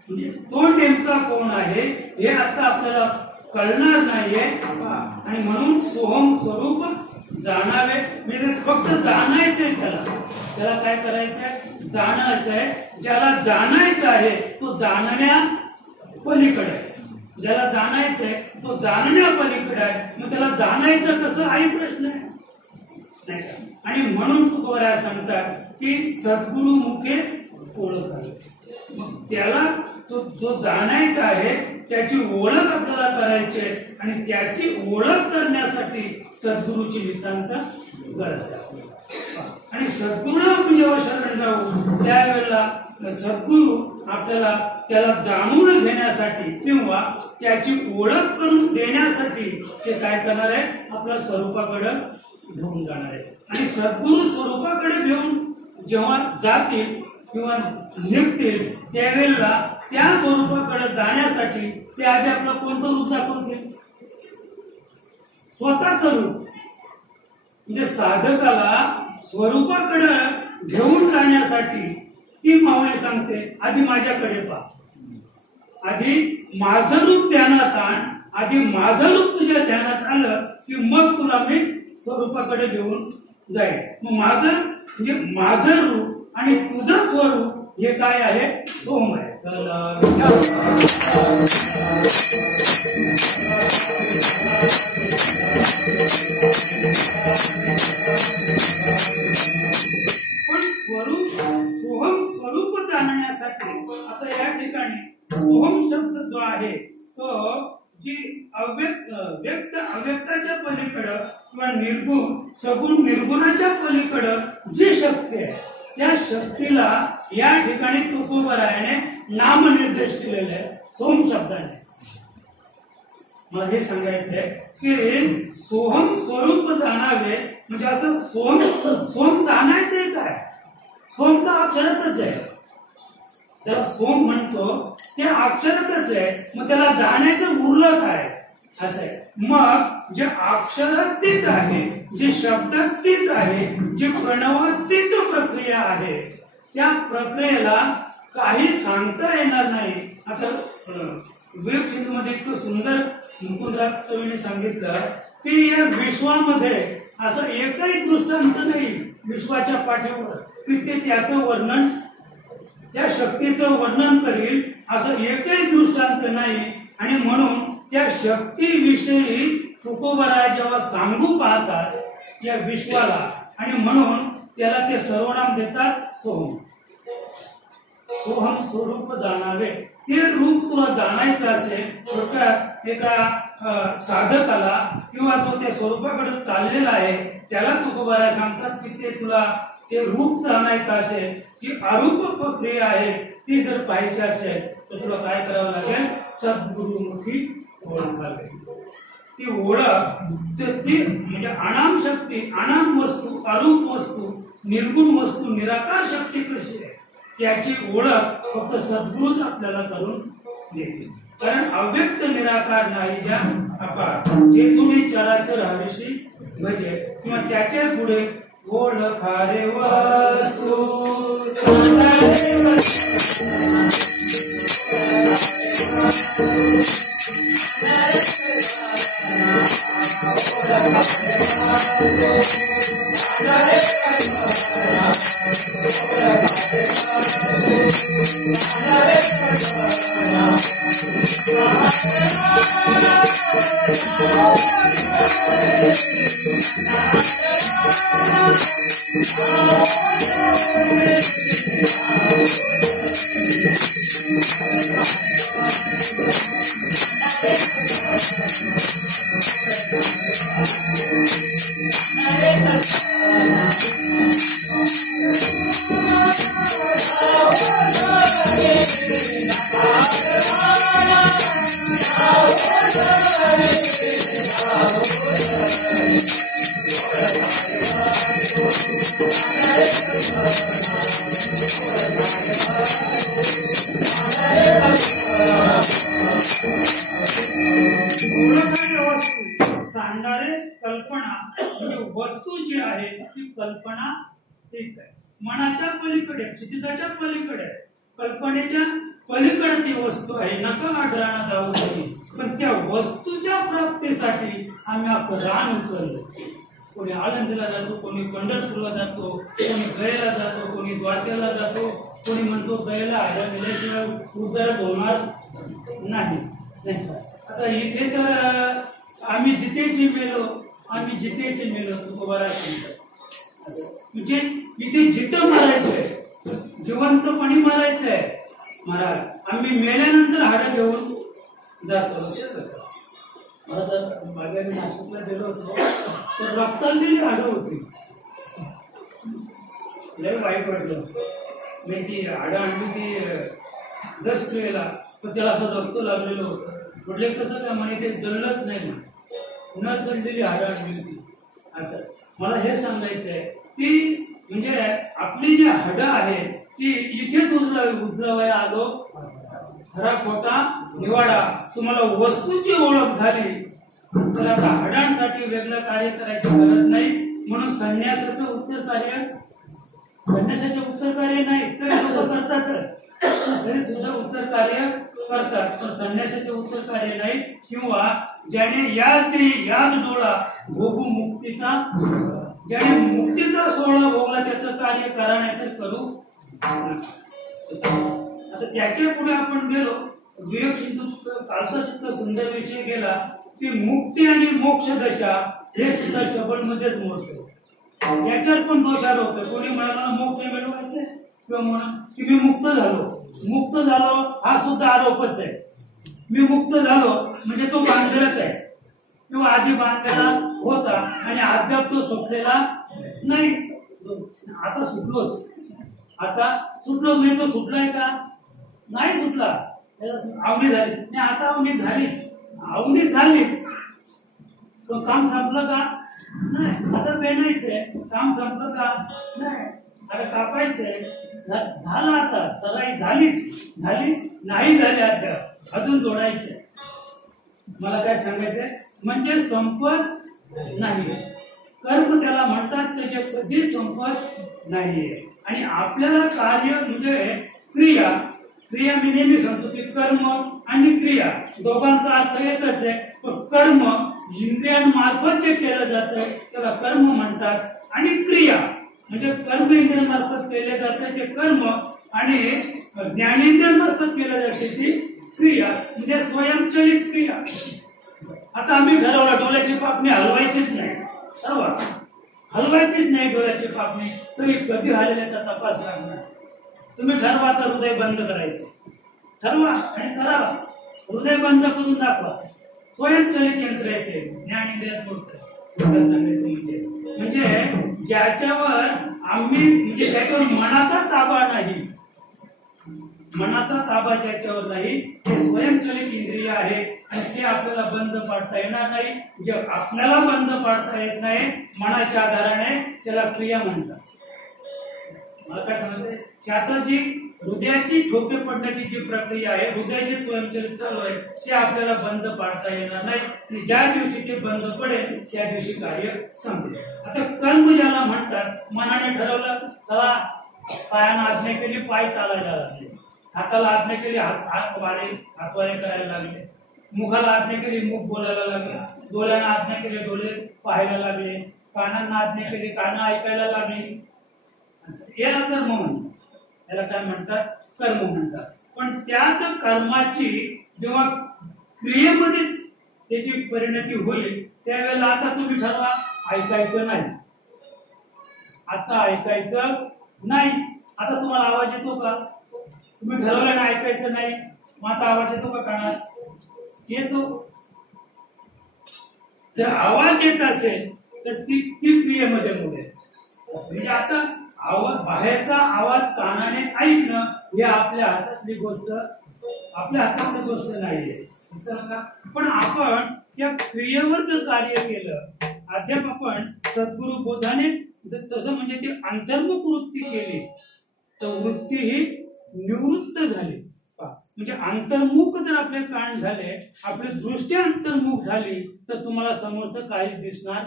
म्हणजे तो नेमका कोण आहे हे आता आपल्याला कळणार नाहीये. आणि म्हणून सोहम स्वरूप जाणावे, म्हणजे फक्त जाणायचंय त्याला काय करायचंय, जाणायचंय. ज्याला जाणायचं आहे तो जाणण्या पलीकडे आहे. ज्याला जाणायचंय तो जाणण्या पलीकडे आहे. मग त्याला जाणायचं कसं हाही प्रश्न आहे नाही का. आणि म्हणून तुकोबाराय सांगतात की सद्गुरु मुखे ओळखावे. मग त्याला तो जो जाणायचा आहे त्याची ओळख आपल्याला करायची आहे. आणि त्याची ओळख करण्यासाठी सद्गुरूची नितांत गरज आहे. आणि सद्गुरूला आपण जेव्हा शरण जाऊ त्यावेळेला सद्गुरू आपल्याला त्याला जाणून घेण्यासाठी किंवा त्याची ओळख करून देण्यासाठी ते काय करणार आहे, आपल्या स्वरूपाकडे घेऊन जाणार आहे. आणि सद्गुरू स्वरूपाकडे घेऊन जेव्हा जातील किंवा निघतील त्यावेळेला त्या स्वरूपाकडे जाण्यासाठी ते आधी आपलं कोणतं रूप दाखवतील, स्वतःचं रूप. म्हणजे साधकाला स्वरूपाकडे घेऊन जाण्यासाठी ती माऊली सांगते आधी माझ्याकडे पहा, आधी माझं रूप ध्यानात आण, आधी माझं रूप तुझ्या ध्यानात आलं की मग तुला मी स्वरूपाकडे घेऊन जाईल. मग माझं म्हणजे माझं रूप आणि तुझं स्वरूप हे काय आहे, सोहम आहे. पण स्वरूप सोहम स्वरूप जाणण्यासाठी आता या ठिकाणी सोहम शब्द जो आहे तो जी व्यक्त अव्यक्ताच्या पलीकडं किंवा निर्गुण सगुण निर्गुणाच्या पलीकडं जी शक्ती आहे त्या शक्तीला या ठिकाणी तुकोबारायाने नामनिर्देश केलेला आहे सोहम शब्दाने. मला हे सांगायचंय की सोहम स्वरूप जाणावे म्हणजे असं सोहम जाणायचंय काय, सोहम तर अक्षरातच आहे. त्याला सोम म्हणतो ते अक्षरातच आहे. मग त्याला जाण्याचं उरलं काय असं आहे. मग जे अक्षरातीत आहे, जे शब्दातीत आहे, जी प्रणवातीत प्रक्रिया आहे त्या प्रक्रियेला काही सांगता येणार नाही. आता विवेक सिंधूमध्ये इतकं सुंदर मुकुंदराज कवीने सांगितलं की या विश्वामध्ये असं एकही दृष्टांत नाही विश्वाच्या पाठीवर की ते त्याचं वर्णन, त्या शक्तीचं वर्णन करील असं एकही दृष्टांत नाही. आणि म्हणून त्या शक्तीविषयी तुकोबाराय जेव्हा सांगू पाहतात या विश्वाला आणि म्हणून त्याला ते सर्वनाम देतात सोहम. सोहम स्वरूप जाणावे, ते रूप तुला जाणायचं असेल थोडक्यात एका साधकाला किंवा जो त्या स्वरूपाकडे चाललेला आहे त्याला तुकोबाराय सांगतात की ते तुला ते रूप जाणायचं असेल, जी अरूप प्रक्रिया आहे ती जर पाहायची असेल तर तुला काय करावं लागेल, सद्गुरुमुखी ओळखावे. ती ओळख ती म्हणजे अनाम शक्ती, अनाम वस्तू, अरूप वस्तू, निर्गुण वस्तू, निराकार शक्ती कशी आहे त्याची ओळख फक्त सद्गुरूच आपल्याला करून देते. कारण अव्यक्त निराकार नाही ज्या आकार जे तुम्ही चराचर हरिशी भजे किंवा त्याच्या पुढे ओळखा रे वस्तू सांगणारे कल्पना म्हणजे वस्तू जी आहे ती कल्पना ठीक आहे, मनाच्या पलीकडे चित्ताच्या पलीकडे कल्पनेच्या पलीकडे ती वस्तू आहे, नका आढळणं जाऊ नये. पण त्या वस्तूच्या प्राप्तीसाठी आम्ही आपलं रान उचललं. कोणी आळंदीला जातो, कोणी पंढरपूरला जातो, कोणी गयेला जातो, कोणी द्वारकेला जातो, कोणी म्हणतो गयेला आढळ दिल्याशिवाय उद्धारच होणार नाही. आता इथे तर आम्ही जितेची मेलो, आम्ही जितेचे मेलो तुकोबारा सांगतात. असं म्हणजे इथे जिथं मारायचंय, जिवंतपणी मारायचंय महाराज. आम्ही मेल्यानंतर हाडं घेऊन जातो. लक्षात होतं मला तर मागे मी नाशिकला गेलो होतो तर रक्तांनी हाडं होती. लय वाईट वाटलं. मी ती हाडं आणली ती दसवेला, पण त्याला असं रक्त लागलेलं होतं. म्हटले कसं काय म्हणे ते जळलंच नाही, न जळलेली हाडं आणली होती. असं मला हे सांगायचंय की म्हणजे आपली जी हाडं आहेत ती इथेच उचलावया आलो. खरा खोटा निवाडा. तुम्हाला वस्तूची ओळख झाली तर आता हाडांसाठी वेगळं कार्य करायची गरज नाही. म्हणून संन्यासाचं उत्तर कार्य, संन्यासाचे उत्तर कार्य नाही तरी लोक करतात, तरी सुद्धा उत्तर कार्य करतात, पण संन्यासाचे उत्तर कार्य नाही. किंवा ज्याने याच डोळा भोगू मुक्तीचा, ज्याने मुक्तीचा सोहळा भोगला त्याचं कार्य करा नाही तर करू. आता त्याच्या पुढे आपण गेलो, विवेक सिंधू कालचा सुद्धा सुंदर विषय गेला की मुक्ती आणि मोक्ष दशा हे सुद्धा शबल मध्येच मोडतो. याच्यावर पण दोष आरोप. कोणी म्हणाला मोक्ष मिळवायचे किंवा म्हणा की मी मुक्त झालो हा सुद्धा आरोपच आहे. मी मुक्त झालो म्हणजे तो बांधलेलाच आहे किंवा आधी बांधलेला होता आणि अद्याप तो सुटलेला नाही. आता सुटलोच, आता सुटलो नाही. तो सुटलाय का? नाही सुटला. आवडी झाली नाही, आता आवडी झालीच. तो काम संपलं का? नाही. आता पेनायचंय. काम संपलं का? नाही. आता कापायचंय. झालं. आता सराई झाली नाही झाली, अद्याप अजून जोडायचंय. मला काय सांगायचंय म्हणजे संपत नाही. कर्म त्याला म्हणतात त्याचे कधीच संपत नाहीये. आणि आपल्याला कार्य म्हणजे क्रिया मी नेहमी सांगतो की कर्म आणि क्रिया दोघांचा अर्थ एकच आहे. पण कर्म इंद्रियांमार्फत जे केलं जातं त्याला कर्म म्हणतात, आणि क्रिया म्हणजे कर्म इंद्रियांमार्फत केले जाते ते कर्म, आणि ज्ञानेंद्रियांमार्फत केलं जाते ती क्रिया म्हणजे स्वयंचलित क्रिया. आता आम्ही ठरवलं डोळ्याची पापणी हलवायचीच नाही, हलवायचीच नाही डोळ्याची पापणी, तरी कधी हलल्याचा तपास लागणार. तुम्ही ठरवा तर हृदय बंद करायचं, ठरवा आणि करा. हृदय बंद करून दाखवा. स्वयंचलित यंत्र येते, ज्ञानेंद्रियात सांगायचं म्हणजे ज्याच्यावर आम्ही म्हणजे त्याच्यावर मनाचा ताबा नाही, मनाचा ताबा ज्याच्यावर नाही ते स्वयंचलित इंद्रिय आहे आणि ते आपल्याला बंद पाडता येणार नाही. जे आपल्याला बंद पाडता येत नाही मनाच्या आधाराने त्याला क्रिया म्हणतात. मला काय सांगायचंय की आता जी हृदयाची ठोके पडण्याची जी प्रक्रिया आहे, हृदयाचे स्वयंचलित चालू आहे, ते आपल्याला बंद पाडता येणार नाही आणि ज्या दिवशी ते बंद पडेल त्या दिवशी कार्य संपेल. आता कर्म ज्याला म्हणतात, मनाने ठरवलं, चला पायानं आज्ञा केली, पाय चालायला लागले, हाताला आज्ञा केली, हातवारे करायला लागले, मुखाला आज्ञा केली, मुख बोलायला लागले, डोळ्यांना आज्ञा केली, डोळे पाहायला लागले, कानांना आज्ञा केली, कानं ऐकायला लागली. याला कर्म म्हणतात. याला काय म्हणतात? कर्म म्हणतात. पण त्याच कर्माची जेव्हा क्रियेमध्ये त्याची परिणती होईल त्यावेळेला आता तुम्ही ठरवा ऐकायचं नाही, आता ऐकायचं नाही. आता तुम्हाला आवाज येतो का? तुम्ही ठरवलं ना ऐकायचं नाही, मग आता आवाज येतो का कानात? येतो. जर आवाज येत असेल तर ती क्रियेमध्ये मोडेल. म्हणजे आता आवाज, बाहेरचा आवाज कानाने ऐकणं हे आपल्या हातातली गोष्ट नाहीये. पण आपण त्या क्रियेवर जर कार्य केलं, अद्याप आपण सद्गुरु बोधाने तसं म्हणजे ती अंतर्मुख वृत्ती केली तर वृत्ती ही निवृत्त झाली. म्हणजे अंतर्मुख जर आपले कान झाले, आपली दृष्टी अंतर्मुख झाली तर तुम्हाला समोरचं काहीच दिसणार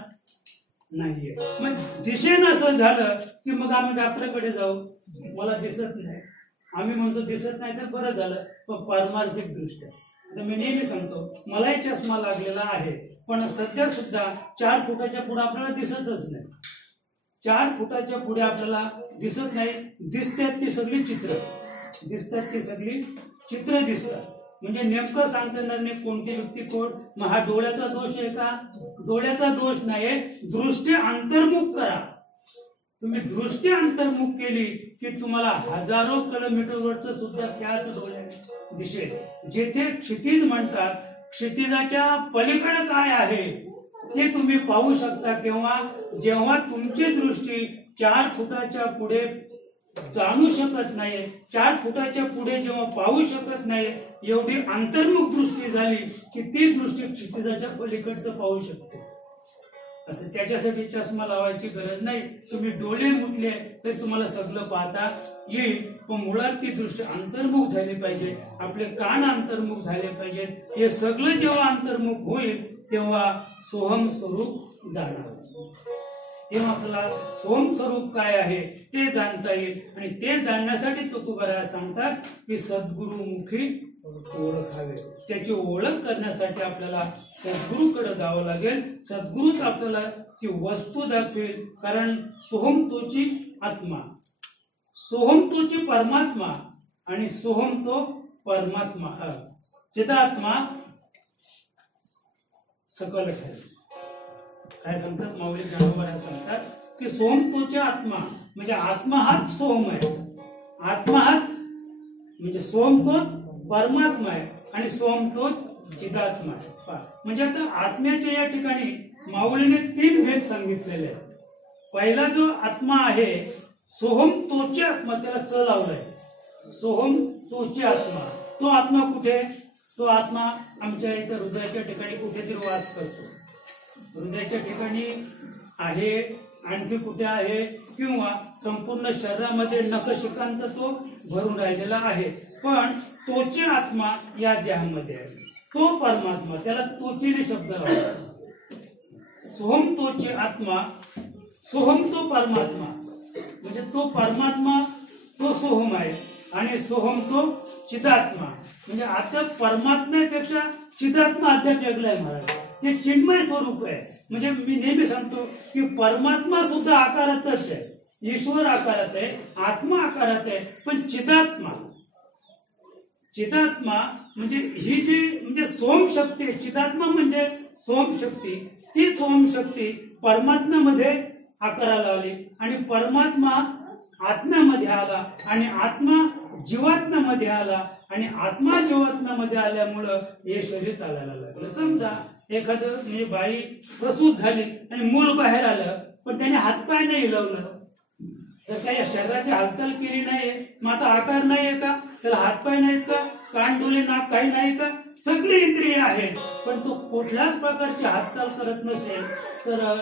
नाहीये. मग दिसेन असं झालं की मग आम्ही डॉक्टरकडे जाऊ, मला दिसत नाही, आम्ही म्हणतो दिसत नाही तर बरं झालं. पण पारमार्थिक दृष्ट्या आता मी नेहमी सांगतो, मलाही चष्मा लागलेला आहे, पण सध्या सुद्धा 4 फुटाच्या पुढे आपल्याला दिसतच नाही. 4 फुटाच्या पुढे आपल्याला दिसत नाही. दिसतात ती सगळी चित्र दिसतात. म्हणजे नेमकं सांगता येणार नाही कोणती व्यक्ती कोण. मग हा डोळ्याचा दोष आहे का? डोळ्याचा दोष नाही, दृष्टी अंतर्मुख करा. तुम्ही दृष्टी अंतर्मुख केली की तुम्हाला हजारो किलोमीटरवरच सुद्धा त्याच डोळ्याने दिसेल. जेथे क्षितिज म्हणतात, क्षितिजाच्या पलीकडे काय आहे ते तुम्ही पाहू शकता. जेव्हा तुमची दृष्टी 4 फुटाच्या पुढे जाणू शकत नाही, 4 फुटाच्या पुढे जेव्हा पाहू शकत नाही, एवढी अंतर्मुख दृष्टी झाली की ती दृष्टी क्षितिजाच्या पलीकडचं पाहू शकते. असं त्याच्यासाठी चष्मा लावायची गरज नाही. तुम्ही डोळे मुटले तर तुम्हाला सगळं पाहता येईल. पण मुळात ती दृष्टी अंतर्मुख झाली पाहिजे, आपले कान अंतर्मुख झाले पाहिजेत. हे सगळं जेव्हा अंतर्मुख होईल तेव्हा सोहम स्वरूप जाणार. तेव्हा आपल्याला सोहम स्वरूप काय आहे ते जाणता येईल. आणि ते जाणण्यासाठी तुकोबाराया सांगतात की सद्गुरुमुखी ओळखावे. त्याची ओळख करण्यासाठी आपल्याला सद्गुरूकडे जावं लागेल. सद्गुरूच आपल्याला ती वस्तू दाखवेल. कारण सोहम तोची आत्मा, सोहम तोची परमात्मा आणि सोहम तो परमात्मा चिदात्मा सकल ठरेल. काय सांगतात माऊली ज्ञानोबा सांगतात की सोहम तोचे आत्मा, म्हणजे आत्मा हाच सोहम आहे. आत्मा हाच म्हणजे सोहम तोच परमात्मा आहे आणि सोहम तोच चिदात्मा आहे. म्हणजे आता आत्म्याच्या या ठिकाणी माऊलीने 3 भेद सांगितलेले आहेत. पहिला जो आत्मा आहे सोहम तोचे आत्मा, त्याला च लावलाय. सोहम तोचे आत्मा, तो आत्मा कुठे? तो आत्मा आमच्या इथे हृदयाच्या ठिकाणी कुठेतरी वास करतो. हृदयाच्या ठिकाणी आहे, आणखी कुठे आहे, किंवा संपूर्ण शरीरामध्ये नखशिकांत तो भरून राहिलेला आहे. पण तोचे आत्मा या देहामध्ये आहे, तो परमात्मा, त्याला तोचीने शब्द लावतात. सोहम तोचे आत्मा, सोहम तो परमात्मा, म्हणजे तो परमात्मा तो सोहम आहे आणि सोहम तो चिदात्मा. म्हणजे आता परमात्म्यापेक्षा चिदात्मा अद्याप वेगळा आहे महाराज. ते चिन्मय स्वरूप आहे. म्हणजे मी नेहमी सांगतो की परमात्मा सुद्धा आकारातच आहे, ईश्वर आकारात आहे, आत्मा आकारात आहे, पण चिदात्मा म्हणजे ही जी म्हणजे सोम शक्ती, चिदात्मा म्हणजे सोम शक्ती, ती सोम शक्ती परमात्म्यामध्ये आकाराला आली आणि परमात्मा आत्म्यामध्ये आला आणि आत्मा जीवात्म्यामध्ये आला आणि आत्मा जीवात्म्यामध्ये आल्यामुळं हे शरीर चालायला लागलं. समजा एखादं म्हणजे बाई प्रसूत झाली आणि मूल बाहेर आलं, पण त्याने हातपाय नाही हिलवलं, तर काही शरीराची हालचाल केली नाही, मग आता आकार नाहीये का? त्याला हातपाय नाहीत का? कान डोळे नाक काही नाही का? सगळी इंद्रिय आहेत, पण तो कुठल्याच प्रकारची हालचाल करत नसेल तर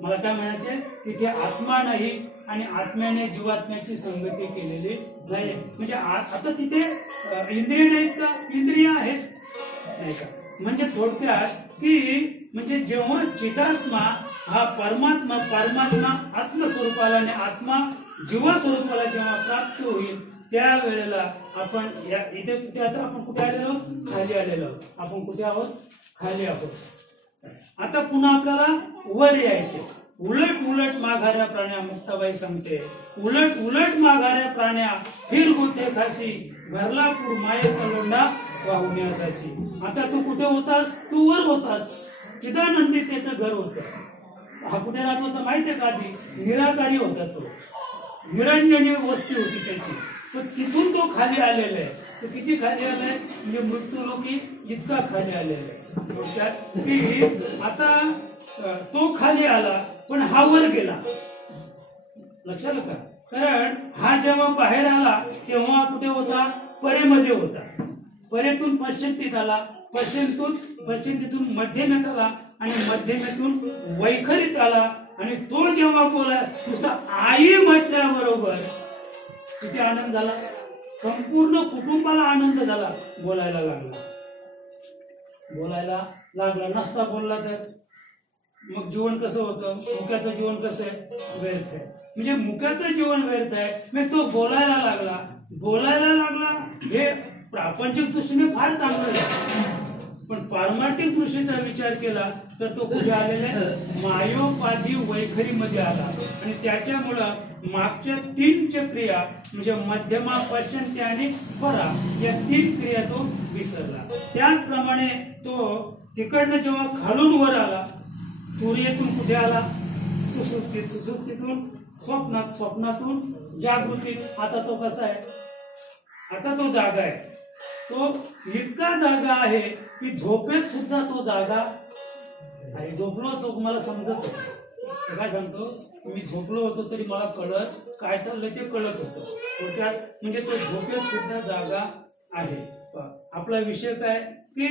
मला काय म्हणायचे, तिथे आत्मा नाही आणि आत्म्याने जीवात्म्याची संगती केलेली नाही. म्हणजे आता तिथे इंद्रिय नाहीत का? इंद्रिय आहेत नाही का? म्हणजे थोडक्यात की म्हणजे जेव्हा चिदात्मा हा परमात्मा आत्मस्वरूपाला आणि आत्मा जीवस्वरूपाला जेव्हा प्राप्त होईल त्यावेळेला आपण इथे कुठे आता आपण कुठे आलेलो? खाली आलेलो. आपण कुठे आहोत? खाली आहोत. आता पुन्हा आपल्याला वर यायचे. उलट उलट माघाऱ्या प्राण्या, मुक्ताबाई सांगते, उलट उलट माघाऱ्या प्राण्या फिर होते खाशी, घरला पूर मायेचा लोंढा वाहुण्यासाठी. आता तू कुठे होतास? तू वर होतास. चिदानंदी त्याचं घर होतं. हा कुठे राहत होता माहितीये का? आधी निराकारी होता तो, निरंजनी वस्ती होती त्याची. तर तिथून तो खाली आलेला आहे. तो किती खाली आलाय? म्हणजे मृत्यू लोकी इतका खाली आलेला आहे की आता तो खाली आला पण हा वर गेला. लक्षात का? कारण हा जेव्हा बाहेर आला तेव्हा कुठे होता? परेमध्ये होता. परेतून पश्चिंतीत आला, पश्चिंतीतून मध्यमेत आला आणि मध्यमेतून वैखरीत आला. आणि तो जेव्हा बोला नुसता आई म्हटल्याबरोबर किती आनंद झाला? संपूर्ण कुटुंबाला आनंद झाला. बोलायला लागला. नसता बोलला तर मग जीवन कसं होतं? मुक्याचं जीवन कसं आहे? व्यर्थ आहे. म्हणजे मुक्याचं जीवन व्यर्थ आहे. मग तो बोलायला लागला. हे प्रापंचिक दृष्टीने फार चांगलं आहे. पण पारमार्थिक दृष्टीचा विचार केला तर तो कुठे आलेला आहे? मायोपाधी वैखरीमध्ये आला. आणि त्याच्यामुळं मागच्या 3 क्रिया म्हणजे मध्यमा, पश्चिंती आणि परा या 3 क्रिया तो विसरला. त्याचप्रमाणे तो तिकडनं जेव्हा खालून वर आला, तुर्येतून कुठे आला? सुसुप्तीतून स्वप्नातून जागृतीत. आता तो कसा आहे? आता तो जागा आहे. तो इतका जागा आहे की झोपेत सुद्धा तो जागा आहे. झोपलो होतो मला समजत होतं. काय सांगतो? मी झोपलो होतो तरी मला कळत काय चाललंय ते कळत होतं. थोडक्यात म्हणजे तो झोपेत सुद्धा जागा आहे. आपला विषय काय की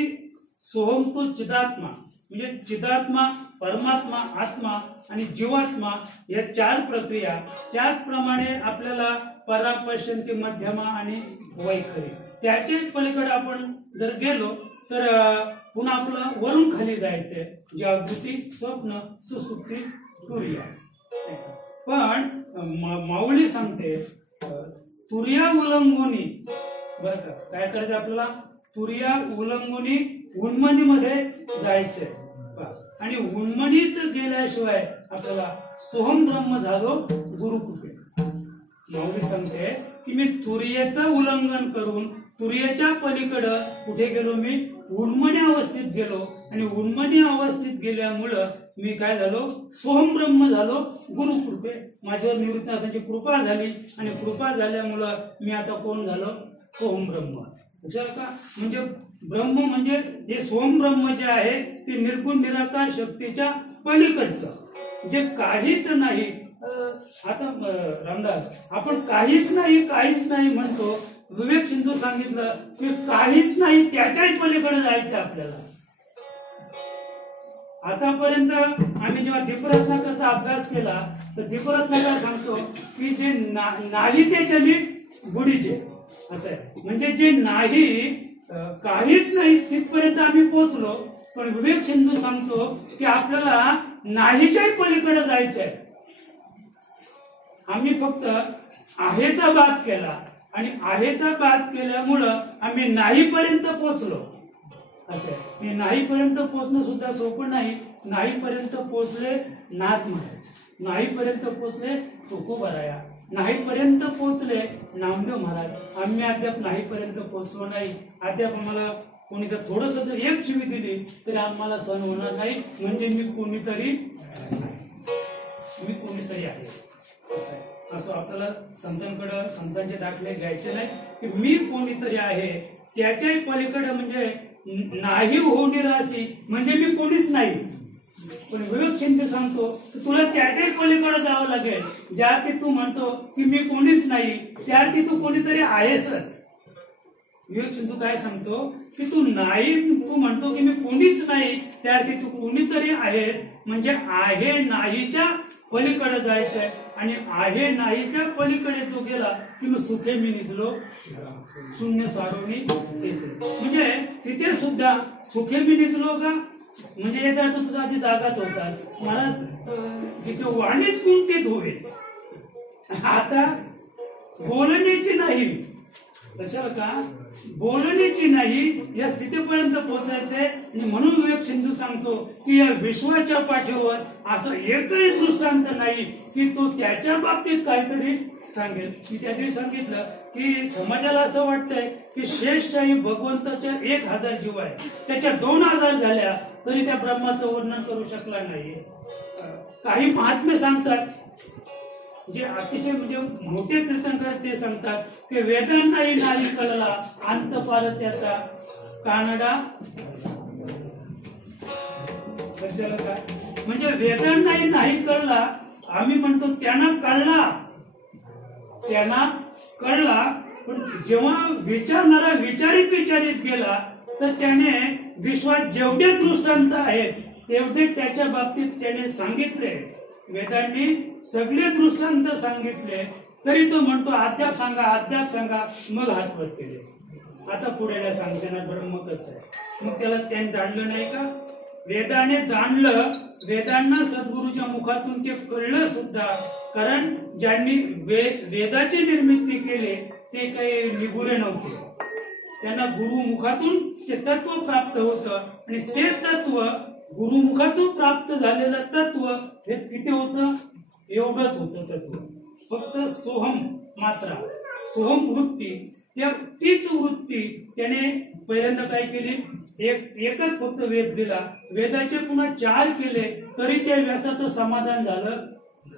सोहम तो चिदात्मा, म्हणजे चिदात्मा, परमात्मा, आत्मा आणि जीवात्मा या 4 प्रक्रिया. त्याचप्रमाणे आपल्याला परा, पश्चिंती, मध्यमा आणि वैखरी त्याचे पलीकडे आपण जर गेलो तर पुन्हा आपलं वरून खाली जायचंय. जागृती, स्वप्न, सुसुप्ती, तुर्या. पण माऊली सांगते तुर्या उल्लंघुनी, बरं का? काय करायचं आपल्याला? तुर्या उल्लंघुनी उन्मनीमध्ये जायचंय. आणि उन्मनीत गेल्याशिवाय आपल्याला सोहम ब्रह्म झालो गुरुकृपे. माऊली सांगते की मी तुर्याचं उल्लंघन करून तुर्याच्या पलीकडं कुठे गेलो? मी उन्मनी अवस्थेत गेलो. आणि उन्मनी अवस्थेत गेल्यामुळं मी काय झालो? सोहम ब्रह्म झालो गुरुकृपे. माझ्यावर निवृत्तीनाथांची कृपा झाली आणि कृपा झाल्यामुळं मी आता कोण झालो? सोहम ब्रह्म. लक्षात का? म्हणजे ब्रह्म म्हणजे हे सोहम ब्रह्म जे आहे ते निर्गुण निराकार शक्तीच्या पलीकडचं जे काहीच नाही. आता रामदास आपण काहीच नाही म्हणतो. विवेक सिंधू सांगितलं की काहीच नाही त्याच्याही पलीकडे जायचं आपल्याला. आतापर्यंत आम्ही जेव्हा दीपरत्नाकरचा अभ्यास केला तर दीपरत्नाकर सांगतो की जे नाही ते चलित बुडीचे, असं आहे. म्हणजे जे नाही, काहीच नाही तिथपर्यंत आम्ही पोहोचलो. पण विवेक सिंधू सांगतो की आपल्याला नाहीच्याही पलीकडे जायचंय. आम्ही फक्त आहेचा बात केला आणि आहेचा बात केल्यामुळं आम्ही नाहीपर्यंत पोहोचलो. असं नाहीपर्यंत पोहोचणं सुद्धा सोपं नाही. नाहीपर्यंत पोहोचले नाथ महाराज, नाहीपर्यंत पोहोचले तुकोबाराया, नाहीपर्यंत पोहोचले नामदेव महाराज. आम्ही अद्याप नाहीपर्यंत पोहोचलो नाही. अद्याप आम्हाला कोणी जर थोडस जर एक शिवी दिली तरी आम्हाला सहन होणार नाही. म्हणजे मी कोणीतरी आहे असं आपल्याला संतांकडे संतांचे दाखले घ्यायचे नाही की मी कोणीतरी आहे. त्याच्याही पलीकडे म्हणजे नाही होणे राशी म्हणजे मी कोणीच नाही. पण विवेक सिंधू सांगतो तुला त्याच्याही पलीकडे जावं लागेल. ज्यार्थी तू म्हणतो की मी कोणीच नाही त्यार्थी तू कोणीतरी आहेसच. विवेक सिंधू काय सांगतो की तू म्हणतो की मी कोणीच नाही त्यार्थी तू कोणीतरी आहेस. म्हणजे आहे नाहीच्या पलीकडे जायचंय. आणि आहे नाहीच्या पलीकडे जो गेला की मग सुखे मी निजलो शून्य सारोनी येते. म्हणजे तिथे सुद्धा सुखे मी निजलो का म्हणजे याचा अर्थ तुझा आधी जागाच होता मला तिथे वाणीच कुंठित होईल. आता बोलण्याची नाही कशाला का बोलण्याची नाही या स्थितीपर्यंत पोहोचायचंय. आणि म्हणून विवेक सिंधू सांगतो की या विश्वाच्या पाठीवर असं एकही दृष्टांत नाही की तो त्याच्या बाबतीत काहीतरी सांगेल. मी त्या दिवशी सांगितलं की समाजाला असं वाटतंय की शेषशाही भगवंताच्या 1000 जीव आहे त्याच्या 2000 झाल्या तरी त्या ब्रह्माचं वर्णन करू शकला नाही. काही महात्मे सांगतात जे अतिशय म्हणजे मोठे कीर्तनकार ते सांगतात की वेदांनाही नाही कळला अंत पार त्याचा कानडा काय म्हणजे वेदांनाही नाही कळला. आम्ही म्हणतो त्यांना कळला पण जेव्हा विचारणारा विचारित गेला तर त्याने विश्वात जेवढे दृष्टांत आहेत तेवढे त्याच्या बाबतीत त्याने सांगितले. वेदांनी सगळे दृष्टांत सांगितले तरी तो म्हणतो अद्याप सांगा मग हात वर केले. आता पुढे सांगताना ब्रह्म कसं आहे मग त्याला त्यांनी जाणलं नाही का. वेदाने जाणलं वेदांना सद्गुरूच्या मुखातून ते कळलं सुद्धा. कारण ज्यांनी वेदाची निर्मिती केली ते काही निगुरे नव्हते. त्यांना गुरुमुखातून ते तत्व प्राप्त होतं आणि ते तत्व गुरुमुखातून प्राप्त झालेलं तत्व हे किती होतं एवढंच होतं तत्व. फक्त सोहम मात्रा सोहम वृत्ती तीच वृत्ती त्याने पहिल्यांदा काय केली एकच फक्त वेद दिला. वेदाचे पुन्हा 4 केले तरी त्या व्यासाचं समाधान झालं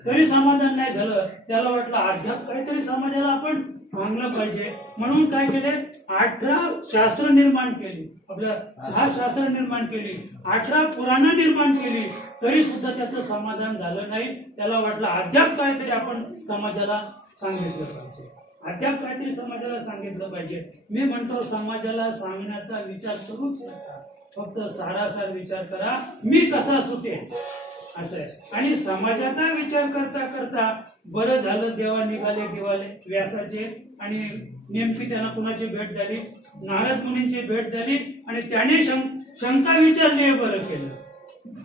तरी समाधान नाही झालं. त्याला वाटलं अध्यात्म काहीतरी समाजाला आपण सांगलं पाहिजे म्हणून काय केले 18 शास्त्र निर्माण केली. आपल्या 6 शास्त्र निर्माण केली 18 पुराणं निर्माण केली तरी सुद्धा त्याचं समाधान झालं नाही. त्याला वाटलं अध्यात्म काहीतरी आपण समाजाला सांगितलं पाहिजे अध्यात्म काहीतरी समाजाला सांगितलं पाहिजे. मी म्हणतो समाजाला सांगण्याचा विचार करूच नका फक्त सारासार विचार करा मी कसा सुटेल असं आहे. आणि समाजाचा विचार करता करता बरं झालं देवा निघाले दिवाले व्यासाचे आणि नेमकी त्यांना कुणाची भेट झाली नारद मुनींची भेट झाली आणि त्याने शंका विचारली बरं केलं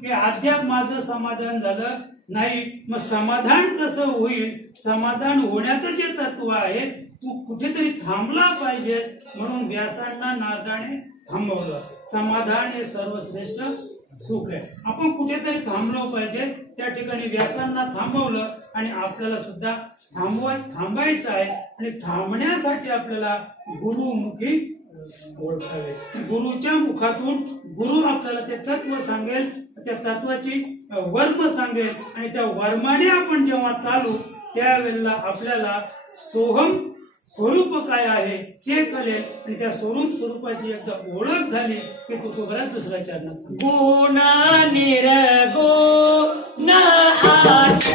की अद्याप माझं समाधान झालं नाही मग समाधान कसं होईल. समाधान होण्याचं जे तत्व आहे तू कुठेतरी थांबला पाहिजे म्हणून व्यासांना नारदाने थांबवलं. समाधान हे सर्वश्रेष्ठ सुख आहे. आपण कुठेतरी थांबलो पाहिजे त्या ठिकाणी व्यासांना थांबवलं आणि आपल्याला सुद्धा थांबायचं आहे. आणि थांबण्यासाठी आपल्याला गुरुमुखी ओळखावे. गुरुच्या मुखातून गुरु आपल्याला ते तत्व सांगेल त्या तत्वाची वर्म सांगेल आणि त्या वर्माने आपण जेव्हा चालू त्यावेळेला आपल्याला सोहम स्वरूप काय आहे ते कळेल आणि त्या स्वरूपाची एकदा ओळख झाली की तो तुकाराम दुसऱ्या चरणात गुण निर्गुण आठ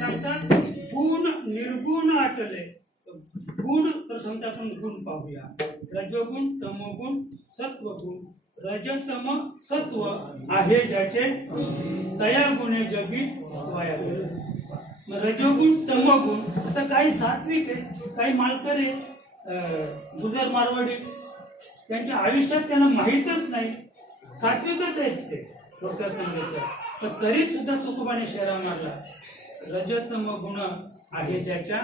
सांगतात गुण निर्गुण आटले कोणता पण गुण पाहूया. रजोगुण, तमोगुण, सत्वगुण. रजतम सत्व आहे ज्याचे तया गुणे जगी वाया गेले. मग रजोगुण, तमोगुण. आता काही सात्विक आहे, काही मालकरी गुजर मारवाडी, त्यांच्या आयुष्यात त्यांना माहीतच नाही, सात्विकच आहेत ते डॉक्टर सांगितलं. पण तरी सुद्धा तुकोबाने शेरा मारला. रजतम गुण आहे ज्याच्या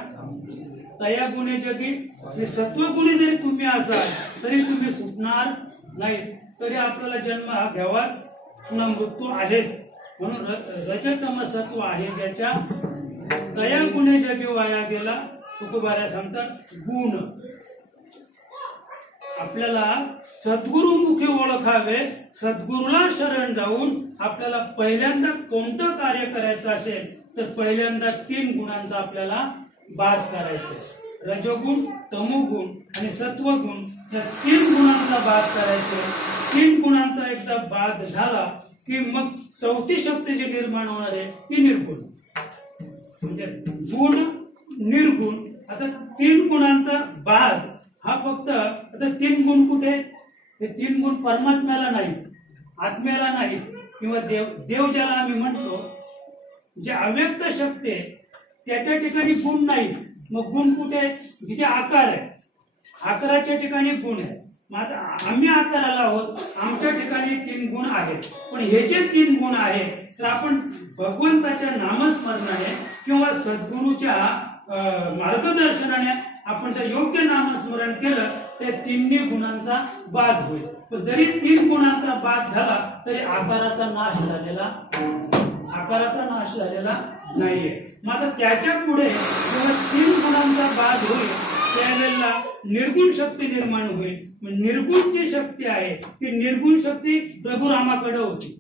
तया गुणे जगी. हे सत्वगुणी जरी तुम्ही असाल तरी तुम्ही सुटणार नाही. तरी आपल्याला जन्म हा घ्यावाच, पुन्हा मृत्यू आहेच. म्हणून रजतम सत्व आहे ज्याच्या तया गुणे जगी वाया गेला. तुकोबारा सांगतात गुण. आपल्याला सद्गुरुमुखी ओळखावे, सद्गुरूला शरण जाऊन आपल्याला पहिल्यांदा कोणतं कार्य करायचं असेल तर पहिल्यांदा 3 गुणांचा आपल्याला बाध करायचा. रजोगुण, तमोगुण आणि सत्वगुण या 3 गुणांचा बाध करायचा. 3 गुणांचा एकदा बाध झाला की मग चौथी शक्ती जी निर्माण होणार आहे ती निर्गुण. म्हणजे गुण, निर्गुण. आता 3 गुणांचा बाध हा फक्त, आता 3 गुण कुठे? हे 3 गुण परमात्म्याला नाही, आत्म्याला नाही, किंवा देव ज्याला आम्ही म्हणतो, जे अव्यक्त शक्ती आहे त्याच्या ठिकाणी गुण नाही. मग गुण कुठे? जिथे आकार आहे, आकाराच्या ठिकाणी गुण आहे. मग आता आम्ही आकाराला आहोत, आमच्या ठिकाणी 3 गुण आहेत. पण हे जे 3 गुण आहेत तर आपण भगवंताच्या नामस्मरणाने किंवा सद्गुरूच्या मार्गदर्शनाने आपण जर योग्य नामस्मरण केलं तर 3 गुणांचा बाध होईल. पण जरी 3 गुणांचा बाध झाला तरी आकाराचा नाश झालेला नाहीये. मात्र त्याच्या पुढे जेव्हा 3 गुणांचा बाध होईल त्यावेळेला निर्गुण शक्ती निर्माण होईल. निर्गुण जी शक्ती आहे ती निर्गुण शक्ती प्रभू रामाकडे होती,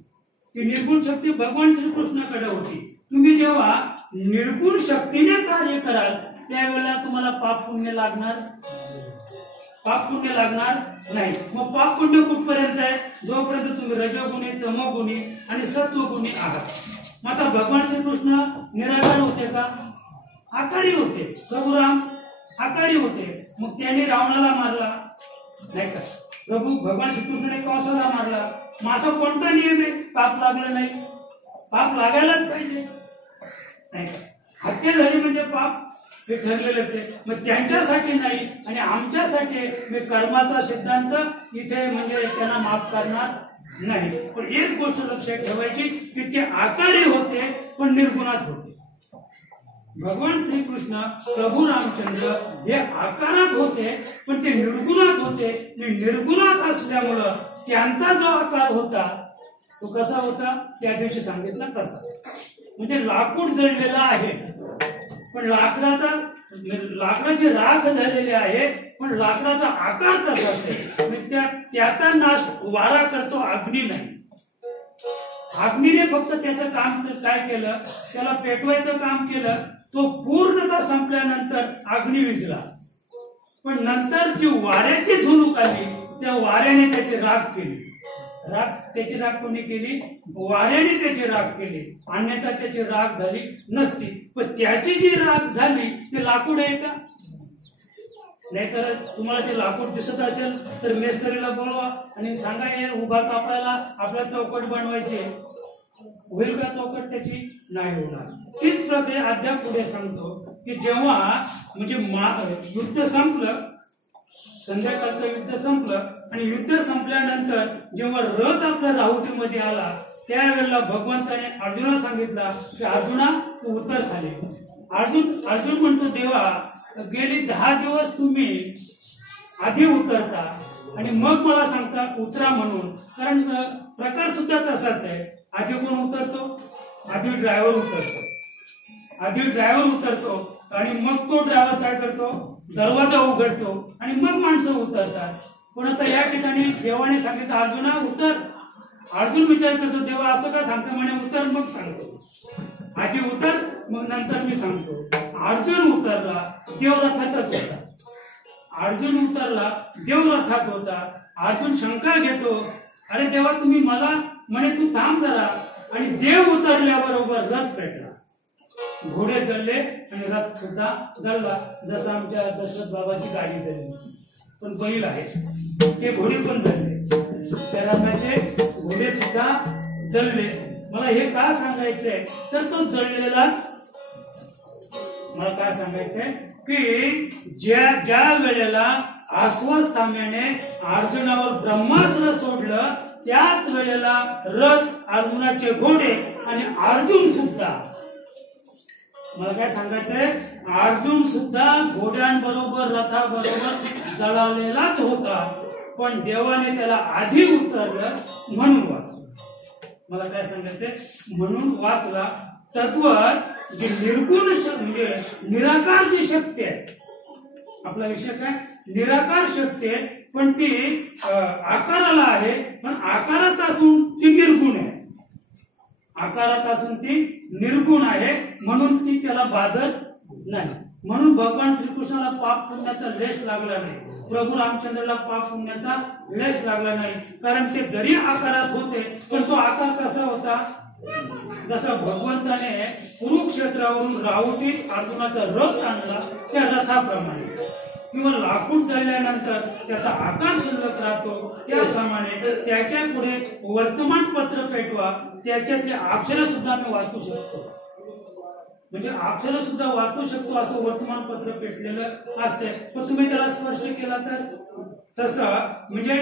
ती निर्गुण शक्ती भगवान श्रीकृष्णाकडे होती. तुम्ही जेव्हा निर्गुण शक्तीने कार्य कराल त्यावेळेला तुम्हाला पाप पुण्य लागणार नाही. मग पाप पुण्य कुठपर्यंत आहे? जोपर्यंत तुम्ही रजोगुणी, तमोगुणी आणि सत्वगुणी आहात. मात्र भगवान श्रीकृष्ण निराकार होते का? आकारी होते. प्रभू राम आकारी होते. मग त्यांनी रावणाला मारला नाही का? प्रभू भगवान श्रीकृष्णाने कंसाला मारला. माझा कोणता नियम आहे? पाप लागलं नाही, पाप लागायलाच पाहिजे नाही का? हत्या झाली म्हणजे पाप हे ठरलेलंच आहे. मग त्यांच्यासाठी नाही आणि आमच्यासाठी मी कर्माचा सिद्धांत इथे म्हणजे त्यांना माफ करणार नाही. पण एक गोष्ट लक्षात ठेवायची की ते आकारी होते पण निर्गुणात होते. भगवान श्रीकृष्ण, प्रभू रामचंद्र हे आकारात होते पण ते निर्गुणात होते. निर्गुणात असल्यामुळं त्यांचा जो आकार होता तो कसा होता त्या दिवशी सांगितला तसा. म्हणजे लाकूड जळलेला आहे पण लाकडाची राख झालेली आहे पण लाकडाचा आकार तसाच आहे. म्हणजे त्याचा नाश वारा करतो, अग्नी नाही. अग्नीने फक्त त्याचं काम काय केलं? त्याला पेटवायचं काम केलं. तो पूर्णतः संपल्यानंतर अग्नी विझला. पण नंतर जी वाऱ्याची झुळूक आली त्या वाऱ्याने त्याची राख केली. त्याची राख कोणी केली? वाऱ्याने त्याची राख केली. अन्यथा त्याची राख झाली नसती. पण त्याची जी राख झाली ते लाकूड आहे का? नाहीतर तुम्हाला ते लाकूड दिसत असेल तर मेस्त्रीला बोलवा आणि सांगा हे उभा कापायला आपला चौकट बनवायचे. होईल का चौकट? त्याची नाही होणार. तीच प्रक्रिया अद्याप पुढे सांगतो की जेव्हा म्हणजे युद्ध संपलं, संध्याकाळचं युद्ध संपलं आणि युद्ध संपल्यानंतर जेव्हा रथ आपल्या राहुटीमध्ये आला त्यावेळेला भगवंताने अर्जुनाला सांगितलं की अर्जुना तू उतर खाली. अर्जुन म्हणतो देवा गेली 10 दिवस तुम्ही आधी उतरता आणि मग मला सांगता उतरा म्हणून. कारण प्रकार सुद्धा तसाच आहे. आधी कोण उतरतो? आधी ड्रायव्हर उतरतो आणि मग तो ड्रायव्हर काय करतो? दरवाजा उघडतो आणि मग माणसं उतरतात. पण आता या ठिकाणी देवाने सांगितलं अर्जुना उतर. अर्जुन विचार करतो देवा असं का सांगतो? म्हणे उतर मग सांगतो. आधी उतर मग नंतर मी सांगतो. अर्जुन उतरला, देव रथातच होता. अर्जुन शंका घेतो, अरे देवा तुम्ही मला म्हणे तू थांब जरा. आणि देव उतरल्याबरोबर रथ पेटला. घोडे जळले आणि रथ सुद्धा जळला, जसं आमच्या दशरथ बाबाची गाडी जळली. पण बैल आहे ते घोडे पण जळले, त्या रथाचे घोडे सुद्धा जळले. मला हे का सांगायचंय तर तो जळलेलाच मला काय सांगायचंय की ज्या वेळेला अश्वत्थाम्याने अर्जुनावर ब्रह्मास्त्र सोडलं त्याच वेळेला रथ, अर्जुनाचे घोडे आणि अर्जुन सुद्धा, मला काय सांगायचंय, अर्जुन सुद्धा घोड्यांबरोबर रथाबरोबर जळालेलाच होता, पण देवाने त्याला आधी उतरलं म्हणून वाचलं. मला काय सांगायचंय, म्हणून वाचला. तद्वत जी निर्गुण म्हणजे निराकार जी शक्ती आहे, आपला विषय काय, निराकार शक्ती आहे, पण ती आकाराला आहे, पण आकारात असून ती निर्गुण आहे. आकारात असून ती निर्गुण आहे म्हणून ती त्याला बाधत नाही. म्हणून भगवान श्रीकृष्णाला पाप पुण्याचा लेश लागला नाही, प्रभू रामचंद्राला पाप पुण्याचा लेश लागला नाही, कारण ते जरी आकारात होते पण तो आकार कसा होता, जसा भगवंताने कुरुक्षेत्रावरून रावटी अर्जुनाचा रथ आणला त्या रथाप्रमाणे, किंवा लाकूड जळल्यानंतर त्याचा आकार शिल्लक राहतो त्याप्रमाणे त्याच्या पुढे वर्तमानपत्र पेटवा, त्याच्यातले अक्षर सुद्धा मी वाचू शकतो, म्हणजे अक्षर सुद्धा वाचू शकतो असं वर्तमानपत्र पेटलेलं असते. पण तुम्ही त्याला स्पर्श केला तर तसं म्हणजे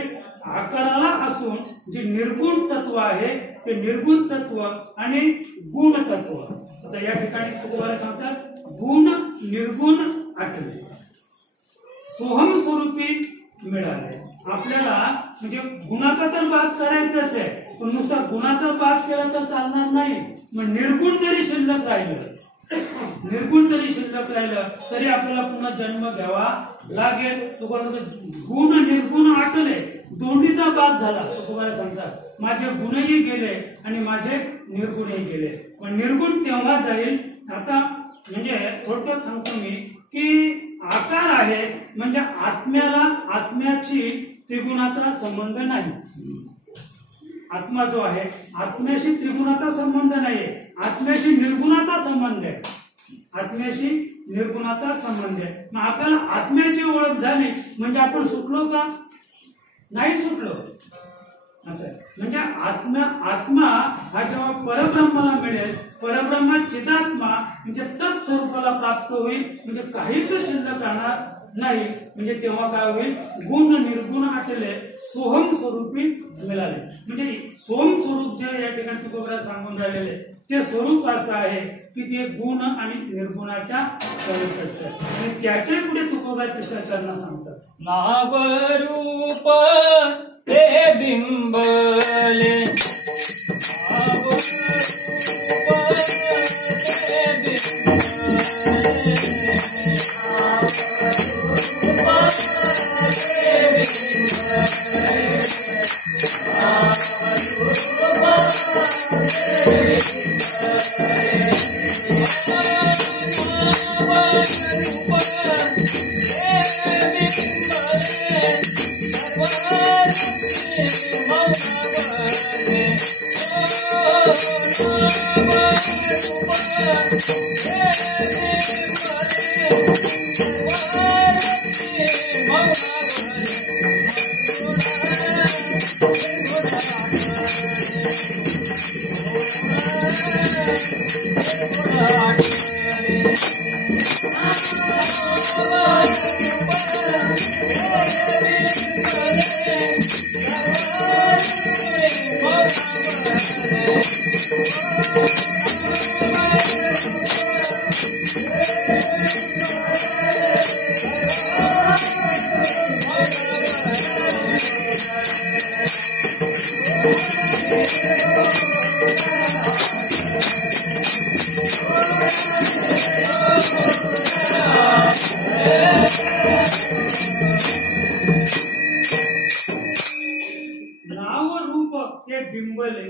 आकाराला असून जे निर्गुण तत्व आहे ते निर्गुण तत्व आणि गुण तत्व. आता या ठिकाणी तुम्हाला सांगतात गुण निर्गुण आठवले सोहम स्वरूपी मिळाले आपल्याला. म्हणजे गुणाचा तर भाग करायचाच आहे, पण नुसता गुणाचा भाग केला तर चालणार नाही. मग निर्गुण जरी शिल्लक राहिलं, निर्गुण जरी शिल्लक राहिलं तरी आपल्याला पुन्हा जन्म घ्यावा लागेल. तुम्हाला गुण निर्गुण आटले, दोन्हीचा भाग झाला. तुम्हाला सांगतात माझे गुणही गेले आणि माझे निर्गुणही गेले, पण निर्गुण तेव्हा जाईल. आता म्हणजे थोडक्यात सांगतो मी की आकार आहे म्हणजे आत्म्याची त्रिगुणाचा संबंध नाही. आत्मा जो आहे आत्म्याशी त्रिगुणाचा संबंध नाहीये, आत्म्याशी निर्गुणाचा संबंध आहे. आत्म्याशी निर्गुणाचा संबंध आहे. मग आपल्याला आत्म्याची ओळख झाली म्हणजे आपण सुटलो का, नाही सुटलो असं आहे. म्हणजे आत्मा हा जेव्हा परब्रह्माला मिळेल, परब्रह्म चिदात्मा म्हणजे तत्स्वरूपाला प्राप्त होईल, म्हणजे काहीच शिल्लक राहणार नाही. म्हणजे तेव्हा काय होईल, गुण निर्गुण आटले सोहम स्वरूपी मिळाले. म्हणजे सोहम स्वरूप जे या ठिकाणी तुकोबरा सांगून राहिलेले ते स्वरूप असं आहे की ते गुण आणि निर्गुणाच्या स्वरूपाचे आणि त्याच्या पुढे तुकोबरा तिसऱ्या चरणात सांगतात नावरूप ते बिंबले,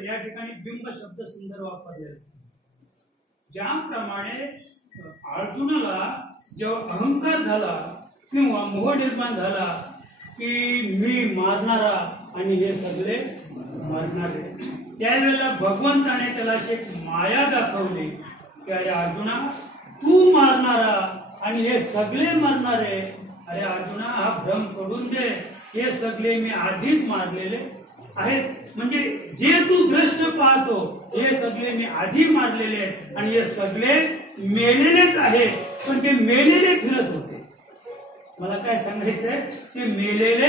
या ठिकाणी बिंब शब्द सुंदर वापरलेला. ज्याप्रमाणे अर्जुनाला जेव्हा अहंकार झाला किंवा मोह निर्माण झाला की मी मारणारा आणि हे सगळे मारणारे, त्यावेळेला भगवंताने त्याला एक माया दाखवली की अरे अर्जुना तू मारणारा आणि हे सगळे मरणारे, अरे अर्जुना हा भ्रम सोडून दे, हे सगळे मी आधीच मारलेले आहेत. म्हणजे जे तू दृष्ट पाहतो हे सगळे मी आधी मारलेले आहेत आणि हे सगळे मेलेलेच आहेत. पण ते मेलेले फिरत होते. मला काय सांगायचंय, ते मेलेले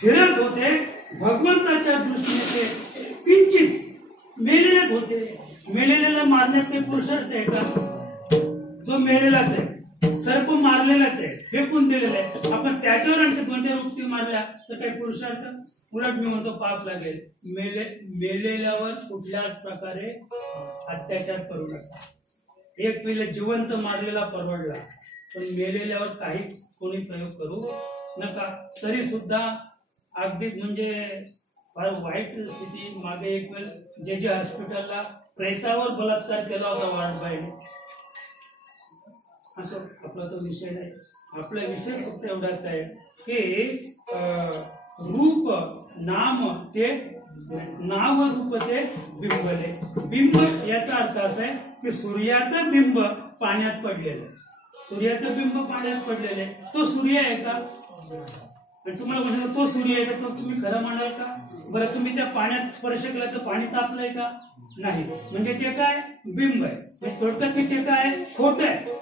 फिरत होते. भगवंताच्या दृष्टीने ते किंचित मेलेलेच होते. मेलेल्याला मारण्यात ते पुरुषार्थ आहे का? जो मेलेलाच आहे, सर्प मारलेलाच आहे, फेकून दिलेला आहे. आपण त्याच्यावर आणखी 2-4 उक्ती मारल्या तर काही पुरुषार्थ? उलट मी म्हणतो पाप लागेल. मेलेल्यावर कुठल्याच प्रकारे अत्याचार करू नका. एक पहिले जिवंत मारलेला परवडला, पण मेलेल्यावर काही कोणी प्रयोग करू नका. तरी सुद्धा अगदीच म्हणजे फार वाईट स्थिती. मागे एक वेळ जे हॉस्पिटलला प्रेतावर बलात्कार केला होता वाढबाईने. असं आपला तो विषय नाही. आपला विषय फक्त एवढाच आहे की रूप नाम ते नाव रूप ते बिंबले. बिंब याचा अर्थ असा आहे की सूर्याचं बिंब पाण्यात पडलेलं आहे. सूर्याचं बिंब पाण्यात पडलेलं आहे. तो सूर्य आहे का? आणि तुम्हाला म्हणलं तो सूर्य आहे तर तो तुम्ही खरं म्हणाल का? बरं, तुम्ही त्या पाण्यात स्पर्श केला तर पाणी तापलंय का? नाही. म्हणजे ते काय? बिंब आहे. म्हणजे थोडक्यात ते काय? खोटं आहे.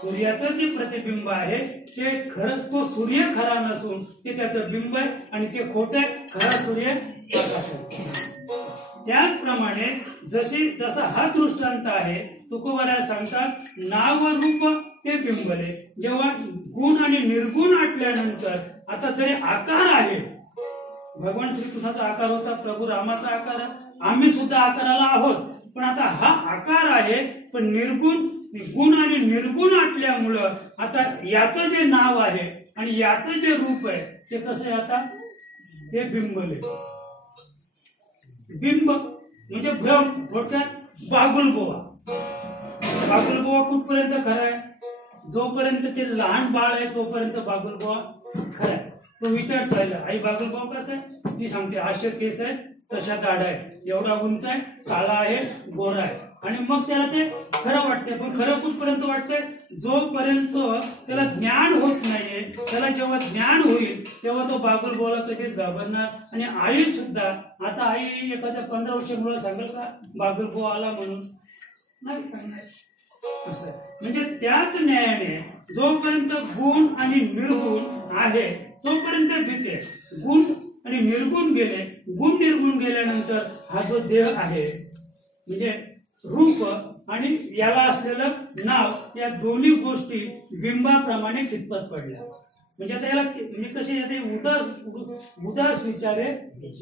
सूर्याचं जे प्रतिबिंब आहे ते खरंच तो सूर्य खरा नसून ते त्याचं बिंब आहे आणि ते खोटं आहे. खरा सूर्य आकाश आहे. त्याचप्रमाणे जसा हा दृष्टांत आहे, तुकोबाराया सांगतात नाव रूप ते बिंबले. जेव्हा गुण आणि निर्गुण आटल्यानंतर आता जरी आकार आहे, भगवान श्रीकृष्णाचा आकार होता, प्रभू रामाचा आकार, आम्ही सुद्धा आकाराला आहोत, पण आता हा आकार आहे पण निर्गुण गुण आणि निर्गुण आटल्यामुळं आता याचं जे नाव आहे आणि याचं जे रूप आहे ते कसं आहे? आता ते बिंबले. बिंब म्हणजे भ्रम. थोडक्यात बागुलबोवा. बागुलबोवा कुठपर्यंत खरा आहे? जोपर्यंत ते लहान बाळ आहे तोपर्यंत बागुलबोवा खरा आहे. तो विचारत राहिला, आई बागुलबोवा कसा आहे? ती सांगते असे केस आहेत, तशा दाढ आहे, एवढा उंच आहे, काळा आहे, गोरा आहे. आणि मग त्याला ते खरं वाटते. पण खरं कुठपर्यंत वाटते? जोपर्यंत त्याला ज्ञान होत नाहीये. त्याला जेव्हा ज्ञान होईल तेव्हा तो बागुलबोवाला कधीच घाबरणार. आणि आई सुद्धा, आता आई एखाद्या 15 वर्षाच्या मुलाला सांगेल का बागुलबोवा आला म्हणून? नाही सांगणार. असं म्हणजे त्याच न्यायाने जोपर्यंत गुण आणि निर्गुण आहे तोपर्यंत भीते. गुण आणि निर्गुण गेले, गुण निर्गुण गेल्यानंतर हा जो देह आहे म्हणजे रूप आणि याला असलेलं नाव, या दोन्ही गोष्टी बिंबाप्रमाणे कितपत पडल्या. म्हणजे आता याला म्हणजे कसे येते? उदास विचारे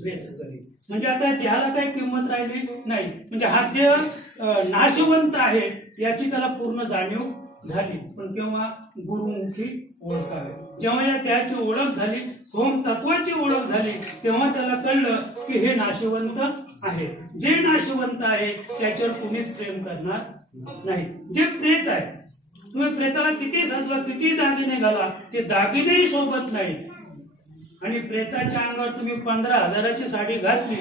वेच करी. म्हणजे आता देहाला काही किंमत राहिली नाही. म्हणजे हा देह नाशवंत आहे याची त्याला पूर्ण जाणीव झाली. पण केव्हा? गुरुमुखी ओळखावे. जेव्हा या त्याची ओळख झाली, सोम तत्वाची ओळख झाली, तेव्हा त्याला कळलं की हे नाशवंत आहे. जे नाशवंत आहे त्याच्यावर कोणीच प्रेम करणार नाही. जे प्रेत आहे, तुम्ही प्रेताला किती सजवा, किती दागिने घाला, ते दागिनेही सोबत नाही. आणि प्रेताच्या अंगावर तुम्ही 15,000ची साडी घातली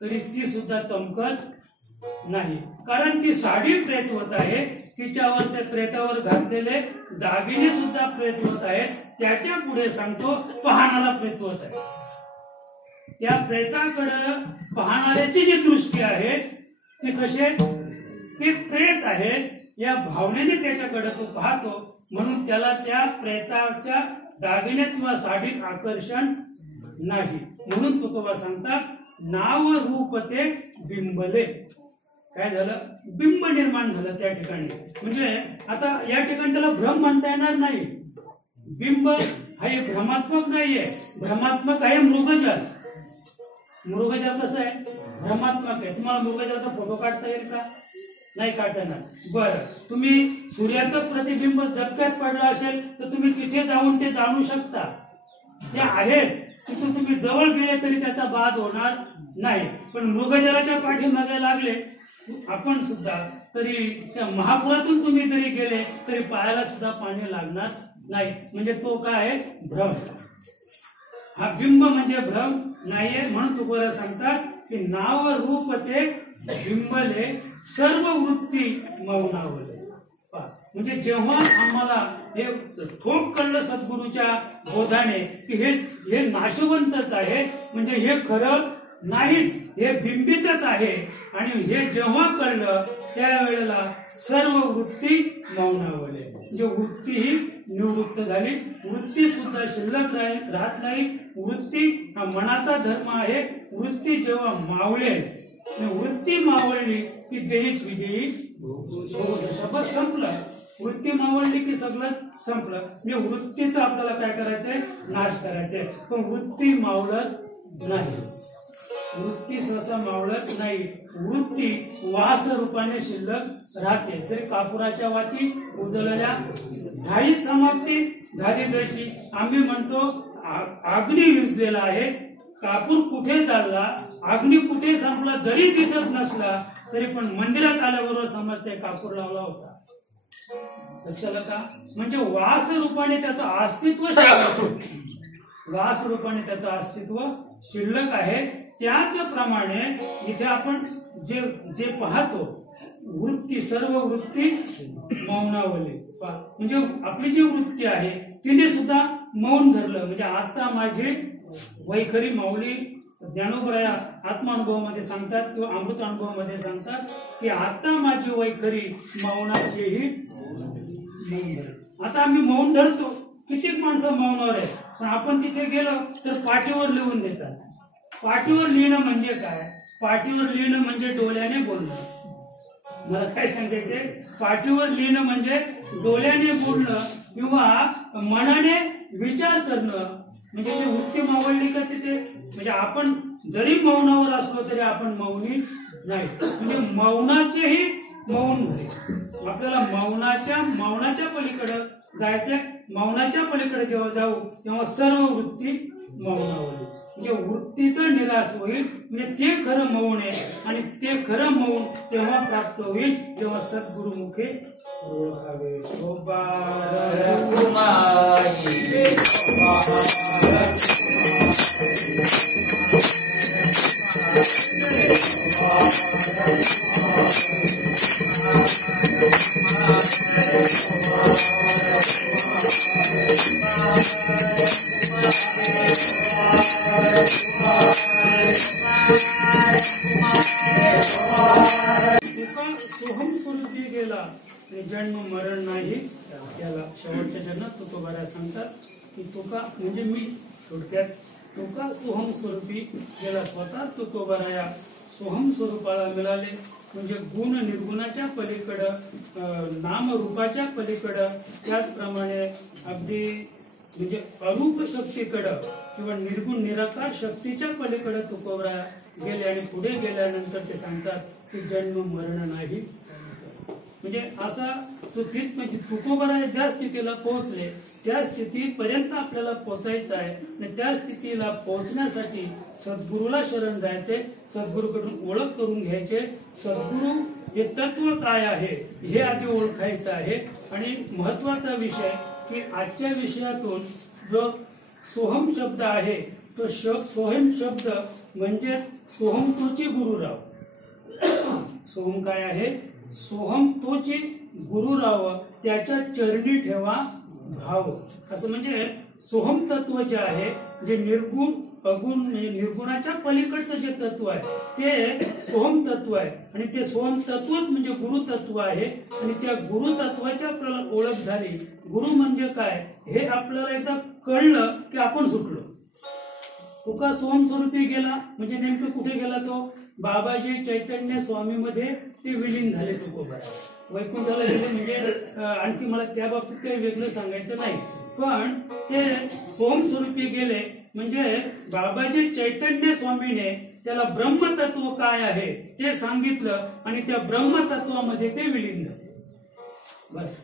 तरी ती सुद्धा चमकत नाही. कारण ती साडी प्रेतवत आहे, तिच्यावर ते प्रेतावर घातलेले दागिने सुद्धा प्रेतवत आहेत. त्याच्या पुढे सांगतो पाहणारा प्रेतवत आहे. त्या प्रेताकडे पाहणाऱ्याची जी दृष्टी आहे ती कसे? ते प्रेत आहे या भावनेने त्याच्याकडे तो पाहतो. म्हणून त्याला त्या प्रेताच्या दागिन्यात किंवा साडीत आकर्षण नाही. म्हणून तुकोबा सांगतात नाव रूप ते बिंबले. काय झालं? बिंब निर्माण झालं त्या ठिकाणी. म्हणजे आता या ठिकाणी त्याला भ्रम म्हणता येणार नाही. बिंब हा एक भ्रमात्मक नाहीये. भ्रमात्मक आहे मृगजल. मृगजल कसं आहे? भ्रमात्मक आहे. तुम्हाला मृगजलचा फोटो काढता येईल का? नाही काढता येणार. बरं, तुम्ही सूर्याचं प्रतिबिंब डबक्यात पडलं असेल तर तुम्ही तिथे जाऊन ते जाणू शकता. ते आहेच. तिथून तुम्ही जवळ गेले तरी त्याचा बाध होणार नाही. पण मृगजलाच्या पाठीमागे लागले आपण सुद्धा तरी त्या महापुरातून तुम्ही जरी गेले तरी पायाला सुद्धा पाणी लागणार नाही. म्हणजे तो काय आहे? भ्रम. हा बिंब म्हणजे भ्रम नाहीये. म्हणून तुकोबा सांगतात की नाव रूप ते बिंबले सर्व वृत्ती मौनावले. म्हणजे जेव्हा आम्हाला हे ठोक कळलं सद्गुरूच्या बोधाने की हे नाशवंतच आहे, म्हणजे हे खरं नाहीच, हे बिंबितच आहे, आणि हे जेव्हा कळलं त्यावेळेला सर्व वृत्ती मौनावले. म्हणजे वृत्ती ही निवृत्त झाली, वृत्ती सुद्धा शिल्लक राहत नाही. वृत्ती हा मनाचा धर्म आहे. वृत्ती जेव्हा मावळेल, वृत्ती मावळली की देहीच विदेही शब्द संपलं. वृत्ती मावळली की सगळं संपलं. म्हणजे वृत्तीचा आपल्याला काय करायचंय, नाश करायचंय. पण वृत्ती मावळत नाही, वृत्ती सहसा मावळत नाही. वृत्ती वास रूपाने शिल्लक राहते. तरी कापुराच्या वाती उजळल्या ढाईच समाप्ती झाली जशी. आम्ही म्हणतो अग्नी विजलेला आहे, कापूर कुठे चालला, अग्नी कुठे संपला जरी दिसत नसला तरी पण मंदिरात आल्याबरोबर समजते कापूर लावला होता. लक्षात का? म्हणजे वास रूपाने त्याचं अस्तित्व शिल्लक, वास रूपाने त्याचं अस्तित्व शिल्लक आहे. त्याचप्रमाणे इथे आपण जे पाहतो वृत्ती, सर्व वृत्ती मौनावली. म्हणजे आपली जी वृत्ती आहे तिने सुद्धा मौन धरलं. म्हणजे आता माझी वैखरी माऊली ज्ञानोबराया आत्मानुभवामध्ये सांगतात किंवा अमृत अनुभवामध्ये सांगतात की आता माझी वैखरी मौनाचीही मौन धरली. आता आम्ही मौन धरतो, कितीक माणसं मौनावर आहे, पण आपण तिथे गेलो तर पाठीवर लिहून देतात. पाठीवर लिहिणं म्हणजे काय? पाठीवर लिहिणं म्हणजे डोळ्याने बोलणं. मला काय सांगायचंय, पाठीवर लिहिणं म्हणजे डोळ्याने बोलणं किंवा मनाने विचार करणं. म्हणजे ते वृत्ती मावळली का तिथे, म्हणजे आपण जरी मौनावर असलो तरी आपण मौनी नाही. म्हणजे मौनाचेही मौन झाले. आपल्याला मौनाच्या पलीकडे जायचंय. मौनाच्या पलीकडे जेव्हा जाऊ तेव्हा सर्व वृत्ती मौनावली. म्हणजे वृत्तीचा निराश होईल. म्हणजे ते खरं मौन आहे, आणि ते खरं मौन तेव्हा प्राप्त होईल जेव्हा सद्गुरुमुखे ओळखावे. सोहम स्वरूपी गेला जन्म मरण नाही त्याला. शेवटच्या जन्मात तुकोबारा सांगतात की तुका म्हणजे मी, थोडक्यात तुका सोहम स्वरूपी गेला. स्वतः तुकोबाराया सोहम स्वरूपाला मिळाले. म्हणजे गुण निर्गुणाच्या पलीकडं, नाम रूपाच्या पलीकडं, त्याचप्रमाणे अगदी म्हणजे अरूप शक्तीकडं किंवा निर्गुण निराकार शक्तीच्या पलीकडे तुकोबराया गेले. आणि पुढे गेल्यानंतर ते सांगतात की जन्म मरण नाही. म्हणजे असा तो तिथ म्हणजे तुकोबराया ज्या स्थितीला पोहोचले त्या स्थितीपर्यंत आपल्याला पोहोचायचं आहे. आणि त्या स्थितीला पोहोचण्यासाठी सद्गुरूला शरण जायचे, सद्गुरूकडून ओळख करून घ्यायचे. सद्गुरू हे तत्व काय आहे हे आधी ओळखायचं आहे. आणि महत्वाचा विषय की आजच्या विषयातून जो सोहम शब्द आहे तो सोहम शब्द म्हणजे सोहम तोची गुरुराव. सोहम काय आहे? सोहम तोची गुरुराव, त्याच्या चरणी ठेवा भाव. असं म्हणजे सोहम तत्व जे आहे, जे निर्गुण अगुण निर्गुणाच्या पलीकडचं जे तत्व आहे ते सोहम तत्व आहे. आणि ते सोहम तत्वच म्हणजे गुरु तत्व आहे. आणि त्या गुरु तत्वाची आपल्याला ओळख झाली. गुरु म्हणजे काय हे आपल्याला एकदा कळलं की आपण सुटलो. तुका सोहम स्वरूपी गेला म्हणजे नेमकं कुठे गेला तो? बाबाजी चैतन्य स्वामी मध्ये ते विलीन झाले. तुकोबाराया वैकुंठाला गेले. म्हणजे आणखी मला त्या बाबतीत काही वेगळं सांगायचं नाही, पण ते सोहम स्वरूपी गेले म्हणजे बाबाजी चैतन्य स्वामीने त्याला ब्रह्मतत्व काय आहे ते सांगितलं आणि त्या ब्रह्मतत्वामध्ये ते विलीन झाले. बस,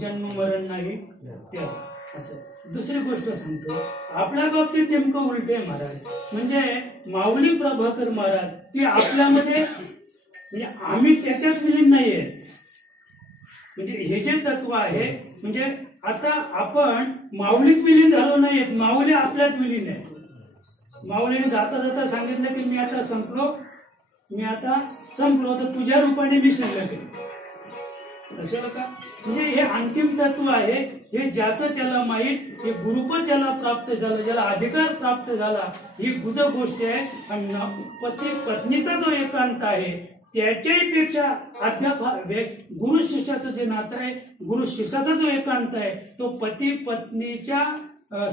जन्म मरण नाही त्या. असं दुसरी गोष्ट सांगतो, आपल्या बाबतीत नेमकं उलटे महाराज. म्हणजे माऊली प्रभाकर महाराज ती आपल्यामध्ये, म्हणजे आम्ही त्याच्यात विलीन नाहीये. म्हणजे हे जे तत्व आहे, म्हणजे आता आपण माऊलीत विलीन झालो नाहीत, माऊली आपल्यात विलीन आहे. माऊलीने जाता जाता सांगितलं की मी आता संपलो, मी आता संपलो तर तुझ्या रूपाने मी शिल्लक आहे. कशाला का? म्हणजे हे अंतिम तत्व आहे. हे ज्याचं त्याला माहीत, हे गुरुपद ज्याला प्राप्त झालं, ज्याला अधिकार प्राप्त झाला, ही गुज गोष्ट आहे. आणि पती पत्नीचा जो एकांत आहे त्याच्याही पेक्षा गुरु शिष्याचं जे नातं आहे, गुरु शिष्याचा जो एकांत आहे तो पती पत्नीच्या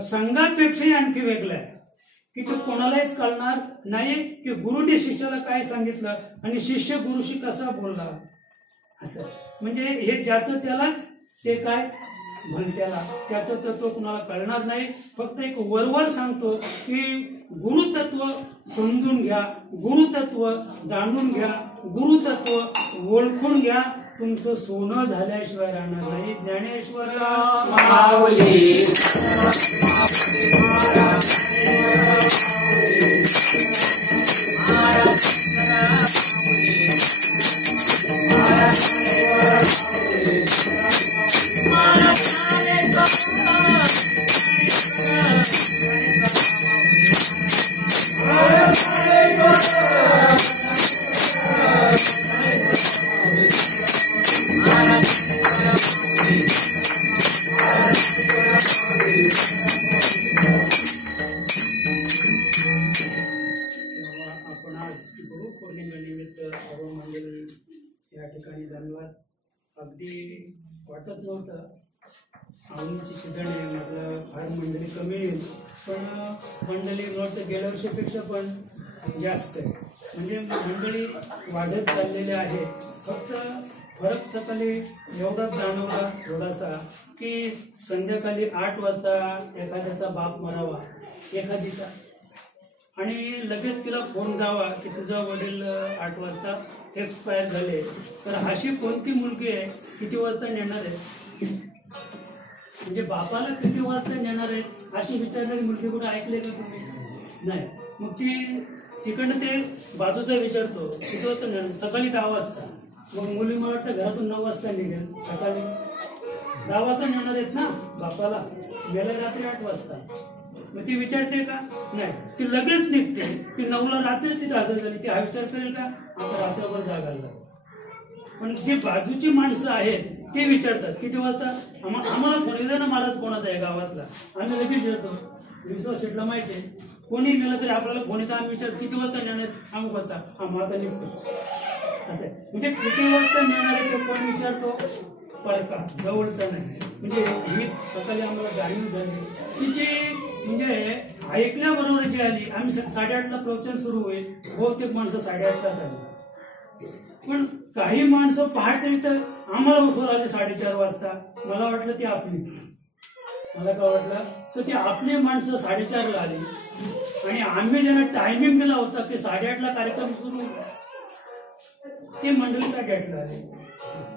संघापेक्षाही आणखी वेगळा आहे की तो कोणालाच कळणार नाही की गुरुने शिष्याला काय सांगितलं आणि शिष्य गुरुशी कसा बोलला. असं म्हणजे हे ज्याचं त्यालाच ते काय भलत्याला, त्याचं तत्व कुणाला कळणार नाही. फक्त एक वरवर सांगतो की गुरुतत्व समजून घ्या, गुरुतत्व जाणून घ्या, गुरुतत्व ओळखून घ्या. तुमचं सोनं झाल्याशिवाय राहणार नाही. ज्ञानेश्वर माऊली. या ठिकाणी जन्मात अगदी वाटत नव्हतं. आवडीची शिकण आहे म्हटलं फार मंडळी कमी येईल, पण मंडळी नव्हतं गेल्या वर्षीपेक्षा पण जास्त आहे. म्हणजे मंडळी वाढत चाललेले आहे. फक्त फरक सकाळी एवढाच जाणवला थोडासा की संध्याकाळी 8 वाजता एखाद्याचा बाप मरावा एखादीचा आणि लगेच तिला फोन जावा की तुझा वडील 8 वाजता एक्सपायर झाले. तर अशी कोणती मुलगी आहे किती वाजता नेणार आहे? म्हणजे बापाला किती वाजता नेणार आहे अशी विचारणारी मुलगी कुठे ऐकले का तुम्ही? नाही. मग ती तिकडनं ते बाजूचा विचारतो किती वाजता नेणार? सकाळी 10 वाजता. मग मुली मला वाटतं घरातून 9 वाजता निघेल. सकाळी 10 वाजता नेणार आहेत ना बापाला, गेल्या रात्री 8 वाजता. मग ती विचारते का? नाही. ती लगेच निघते. ती 9ला रात्री ती हजर झाली. ती हा विचार करेल का आता रात्रभर जागायला? पण जी बाजूची माणसं आहेत ते विचारतात किती वाजता. आम्हाला फोन येतो ना, मलाच कोणाचा आहे गावातला, आम्ही लगेच विचारतो. विश्वास शेटला माहिती आहे कोणी नेलं तरी आपल्याला फोन येतो. आम्ही विचार किती वाजता नेणार? अमुक वाजता. मला तर निघतो. असं म्हणजे किती वाजता नेणार आहे ते कोण विचारतो? पडका जवळचा नाही. म्हणजे ही सकाळी आम्हाला जाणीव झाली तिची. म्हणजे ऐकल्याबरोबर जी आली. आम्ही 8:30ला प्रवचन सुरू होईल, बहुतेक माणसं 8:30ला झाली. पण काही माणसं पहाटे तर आम्हाला उठवून आले 4:30 वाजता. मला वाटलं ती आपली. मला काय वाटलं तर ती आपली माणसं 4:30ला आली आणि आम्ही ज्यांना टायमिंग दिला होता की 8:30ला कार्यक्रम सुरू, ते मंडळी 8:30ला आले.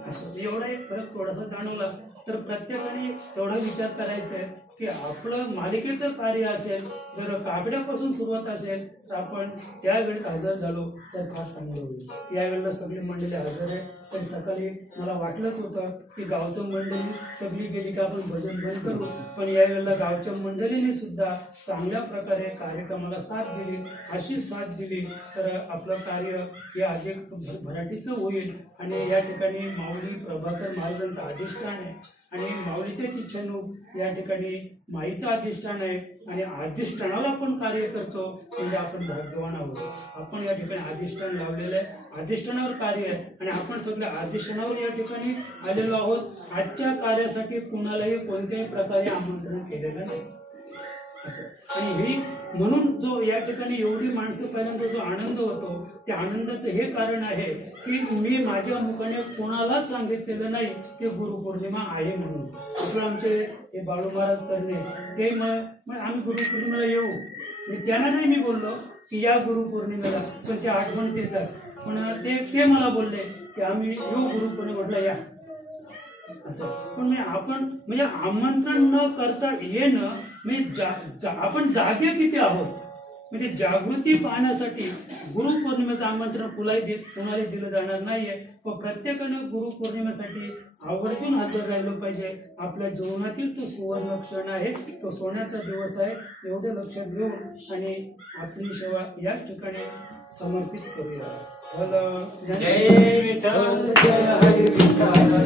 असं एवढा एक फरक थोडासा जाणवला. तर प्रत्येकाने तेवढा विचार करायचा आहे की आपलं मालिकेचं कार्य असेल, जर काकड्यापासून सुरुवात असेल तर आपण त्यावेळेत हजर झालो तर फार चांगलं होईल. यावेळेला सगळी मंडळी हजर आहे. पण सकाळी मला वाटलंच होतं की गावचं मंडळी सगळी गेली की आपण भजन बंद करू, पण यावेळेला गावच्या मंडळीने सुद्धा चांगल्या प्रकारे कार्यक्रमाला साथ दिली. अशी साथ दिली तर आपलं कार्य हे अधिक भराटीचं होईल. आणि या ठिकाणी माऊली प्रभाकर महाराजांचं अधिष्ठान आहे आणि माऊलीचेच इच्छानूप या ठिकाणी माईचं अधिष्ठान आहे आणि अधिष्ठानावर आपण कार्य करतो म्हणजे आपण भाग्यवान आहोत. आपण या ठिकाणी अधिष्ठान लावलेलं आहे, अधिष्ठानावर कार्य आहे आणि आपण सगळ्या अधिष्ठानावर या ठिकाणी आलेलो आहोत. आजच्या कार्यासाठी कुणालाही कोणत्याही प्रकारे आमंत्रण केलेलं नाही. आणि हे म्हणून जो या ठिकाणी एवढी माणसं पहिल्यांदा जो आनंद होतो त्या आनंदाचं हे कारण आहे की मी माझ्या मुखाने कोणालाच सांगितलेलं नाही की गुरुपौर्णिमा आहे म्हणून. आपलं आमचे हे बाळू महाराज करणे ते मग आम्ही गुरुपौर्णिमेला येऊ, त्यांना नाही मी बोललो की या गुरुपौर्णिमेला, पण ते आठवण देतात. पण ते मला बोलले की आम्ही येऊ गुरुपौर्णिमा, म्हटलं या असं. पण आपण म्हणजे आमंत्रण न करता येणं म्हणजे आपण जागे किती आहोत म्हणजे जागृती पाहण्यासाठी गुरुपौर्णिमेचं आमंत्रण कुणाला दिलं जाणार नाहीये. पण प्रत्येकाने गुरुपौर्णिमेसाठी आवर्जून हजर राहिलं पाहिजे. आपल्या जीवनातील तो सुवर्ण क्षण आहे, तो सोन्याचा दिवस आहे. एवढं लक्षात घेऊन आणि आपली सेवा या ठिकाणी समर्पित करूया. जय विठ्ठल जय हरी विठ्ठल.